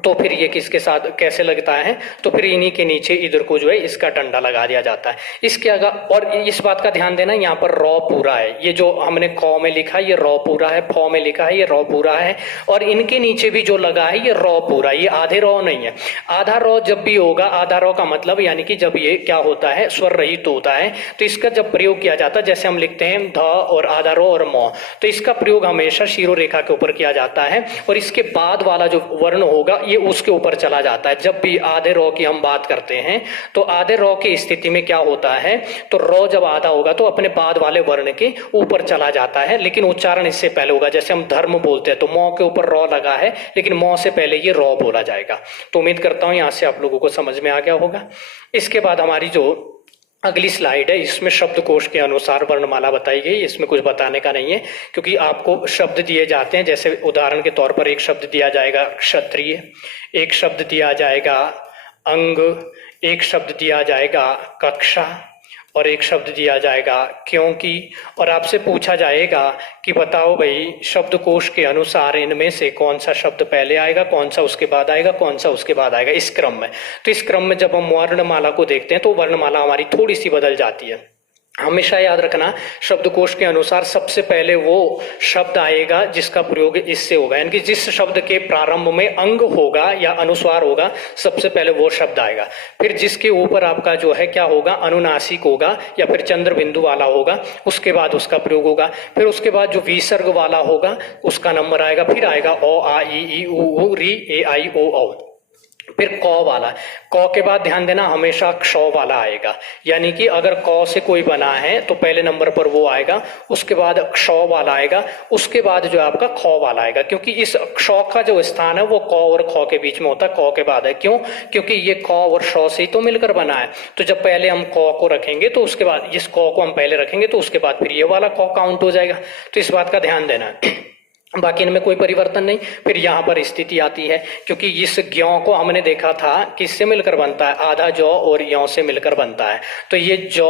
तो फिर ये किसके साथ कैसे लगता है, तो फिर इन्हीं के नीचे इधर को जो है इसका डंडा लगा दिया जाता है। इसके आगे और इस बात का ध्यान देना, यहाँ पर रॉ पूरा है, ये जो हमने क में लिखा है ये रॉ पूरा है, फौ में लिखा है ये रॉ पूरा है, और इनके नीचे भी जो लगा है ये रॉ पूरा, ये आधे रॉ नहीं है। आधा रॉ जब भी होगा, आधा रॉ का मतलब यानी कि जब ये क्या होता है, स्वर रहित होता है, तो इसका जब प्रयोग किया जाता है, जैसे हम लिखते हैं ध और आधा रॉ और मौ, तो इसका प्रयोग हमेशा शीरो रेखा के ऊपर किया जाता है, और इसके बाद वाला जो वर्ण होगा ये उसके ऊपर चला जाता है। जब भी आधे रॉ की हम बात करते हैं तो आधे रॉ की स्थिति में क्या होता है, तो रॉ जब आधा होगा तो अपने बाद वाले वर्ण के ऊपर चला जाता है, लेकिन उच्चारण इससे पहले होगा। जैसे हम धर्म बोलते हैं तो मौ के ऊपर रॉ लगा है, लेकिन मौ से पहले ये रॉ बोला जाएगा। तो उम्मीद करता हूं यहां से आप लोगों को समझ में आ गया होगा। इसके बाद हमारी जो अगली स्लाइड है, इसमें शब्दकोश के अनुसार वर्णमाला बताई गई। इसमें कुछ बताने का नहीं है, क्योंकि आपको शब्द दिए जाते हैं। जैसे उदाहरण के तौर पर एक शब्द दिया जाएगा क्षत्रिय, एक शब्द दिया जाएगा अंग, एक शब्द दिया जाएगा कक्षा, और एक शब्द दिया जाएगा क्योंकि, और आपसे पूछा जाएगा कि बताओ भाई शब्दकोश के अनुसार इनमें से कौन सा शब्द पहले आएगा, कौन सा उसके बाद आएगा, कौन सा उसके बाद आएगा, इस क्रम में। तो इस क्रम में जब हम वर्णमाला को देखते हैं तो वर्णमाला हमारी थोड़ी सी बदल जाती है। हमेशा याद रखना, शब्दकोश के अनुसार सबसे पहले वो शब्द आएगा जिसका प्रयोग इससे होगा, यानी कि जिस शब्द के प्रारंभ में अंग होगा या अनुस्वार होगा सबसे पहले वो शब्द आएगा। फिर जिसके ऊपर आपका जो है क्या होगा, अनुनासिक होगा या फिर चंद्र बिंदु वाला होगा, उसके बाद उसका प्रयोग होगा। फिर उसके बाद जो विसर्ग वाला होगा उसका नंबर आएगा। फिर आएगा ओ आ ई उ री ए आई ओ औ। फिर क वाला, क के बाद ध्यान देना हमेशा क्ष वाला आएगा, यानी कि अगर क से कोई बना है तो पहले नंबर पर वो आएगा, उसके बाद क्ष वाला आएगा, उसके बाद जो आपका ख वाला आएगा। क्योंकि इस क्ष का जो स्थान है वो क और ख के बीच में होता है, क के बाद है। क्यों? क्योंकि ये क और श से ही तो मिलकर बना है। तो जब पहले हम क को रखेंगे तो उसके बाद इस क को हम पहले रखेंगे तो उसके बाद फिर ये वाला क काउंट हो जाएगा। तो इस बात का ध्यान देना। बाकी इनमें कोई परिवर्तन नहीं। फिर यहाँ पर स्थिति आती है, क्योंकि इस ज्यों को हमने देखा था किससे मिलकर बनता है, आधा जौ और यों से मिलकर बनता है। तो ये जौ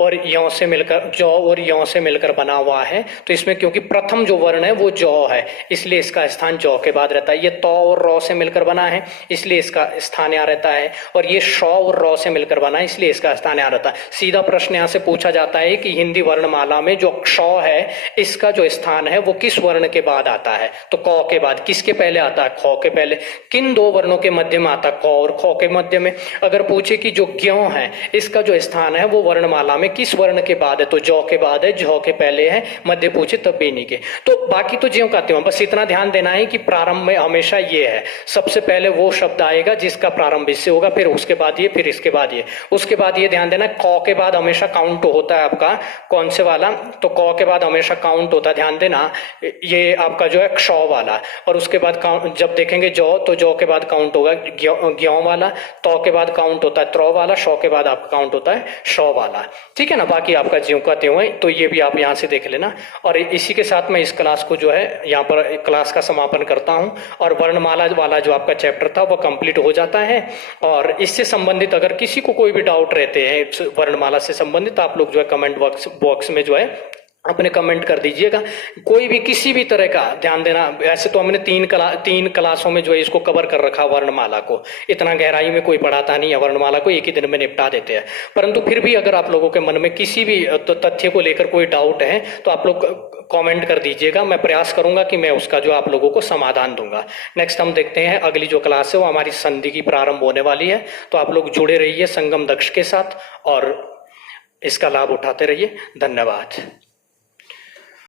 और यों से मिलकर, जौ और यों से मिलकर बना हुआ है। तो इसमें क्योंकि प्रथम जो वर्ण है वो जौ है, इसलिए इसका स्थान जौ के बाद रहता है। ये तौ और रौ से मिलकर बना है, इसलिए इसका स्थान यहाँ रहता है। और ये श और रौ से मिलकर बना है, इसलिए इसका स्थान यहाँ रहता है। सीधा प्रश्न यहाँ से पूछा जाता है कि हिंदी वर्णमाला में जो क्ष है इसका जो स्थान है वो किस वर्ण के बाद आता है। तो क के बाद किसके पहले आता है, ख के पहले। किन दो वर्णों के मध्य में आता है, क और ख के मध्य में। अगर पूछे कि जो ज्यों है इसका जो स्थान है वो वर्णमाला में किस वर्ण के बाद है, तो जौ के बाद है, झ के पहले है, मध्य पूछे तब भी नहीं के। तो बाकी तो ज्यों का त्यों, बस इतना ध्यान देना है कि प्रारंभ में हमेशा ये है, सबसे पहले वो शब्द आएगा जिसका प्रारंभ इससे होगा, फिर उसके बाद ये, फिर इसके बाद ये, उसके बाद ये। ध्यान देना क के बाद हमेशा काउंट होता है आपका कौन से वाला, तो क के बाद हमेशा काउंट होता है। ध्यान देना ये आपका जो है क्ष वाला, और उसके बाद काउंट जब देखेंगे जौ तो जौ के बाद काउंट होगा ज्यों वाला, तौ के बाद काउंट होता है त्रौ वाला, शौ के बाद आपका काउंट होता है श वाला। ठीक है ना। बाकी आपका ज्यों का त्यों है, तो ये भी आप यहाँ से देख लेना। और इसी के साथ मैं इस क्लास को जो है यहाँ पर क्लास का समापन करता हूँ, और वर्णमाला वाला जो आपका चैप्टर था वो कंप्लीट हो जाता है। और इससे संबंधित अगर किसी को कोई भी डाउट रहते हैं वर्णमाला से संबंधित, आप लोग जो है कमेंट बॉक्स में जो है अपने कमेंट कर दीजिएगा। कोई भी किसी भी तरह का, ध्यान देना ऐसे तो हमने तीन क्लासों में जो है इसको कवर कर रखा वर्णमाला को, इतना गहराई में कोई पढ़ाता नहीं है वर्णमाला को, एक ही दिन में निपटा देते हैं। परंतु फिर भी अगर आप लोगों के मन में किसी भी तथ्य को लेकर कोई डाउट है तो आप लोग कमेंट कर दीजिएगा, मैं प्रयास करूंगा कि मैं उसका जो आप लोगों को समाधान दूंगा। नेक्स्ट हम देखते हैं अगली जो क्लास है वो हमारी संधि की प्रारंभ होने वाली है। तो आप लोग जुड़े रहिए संगम दक्ष के साथ और इसका लाभ उठाते रहिए। धन्यवाद।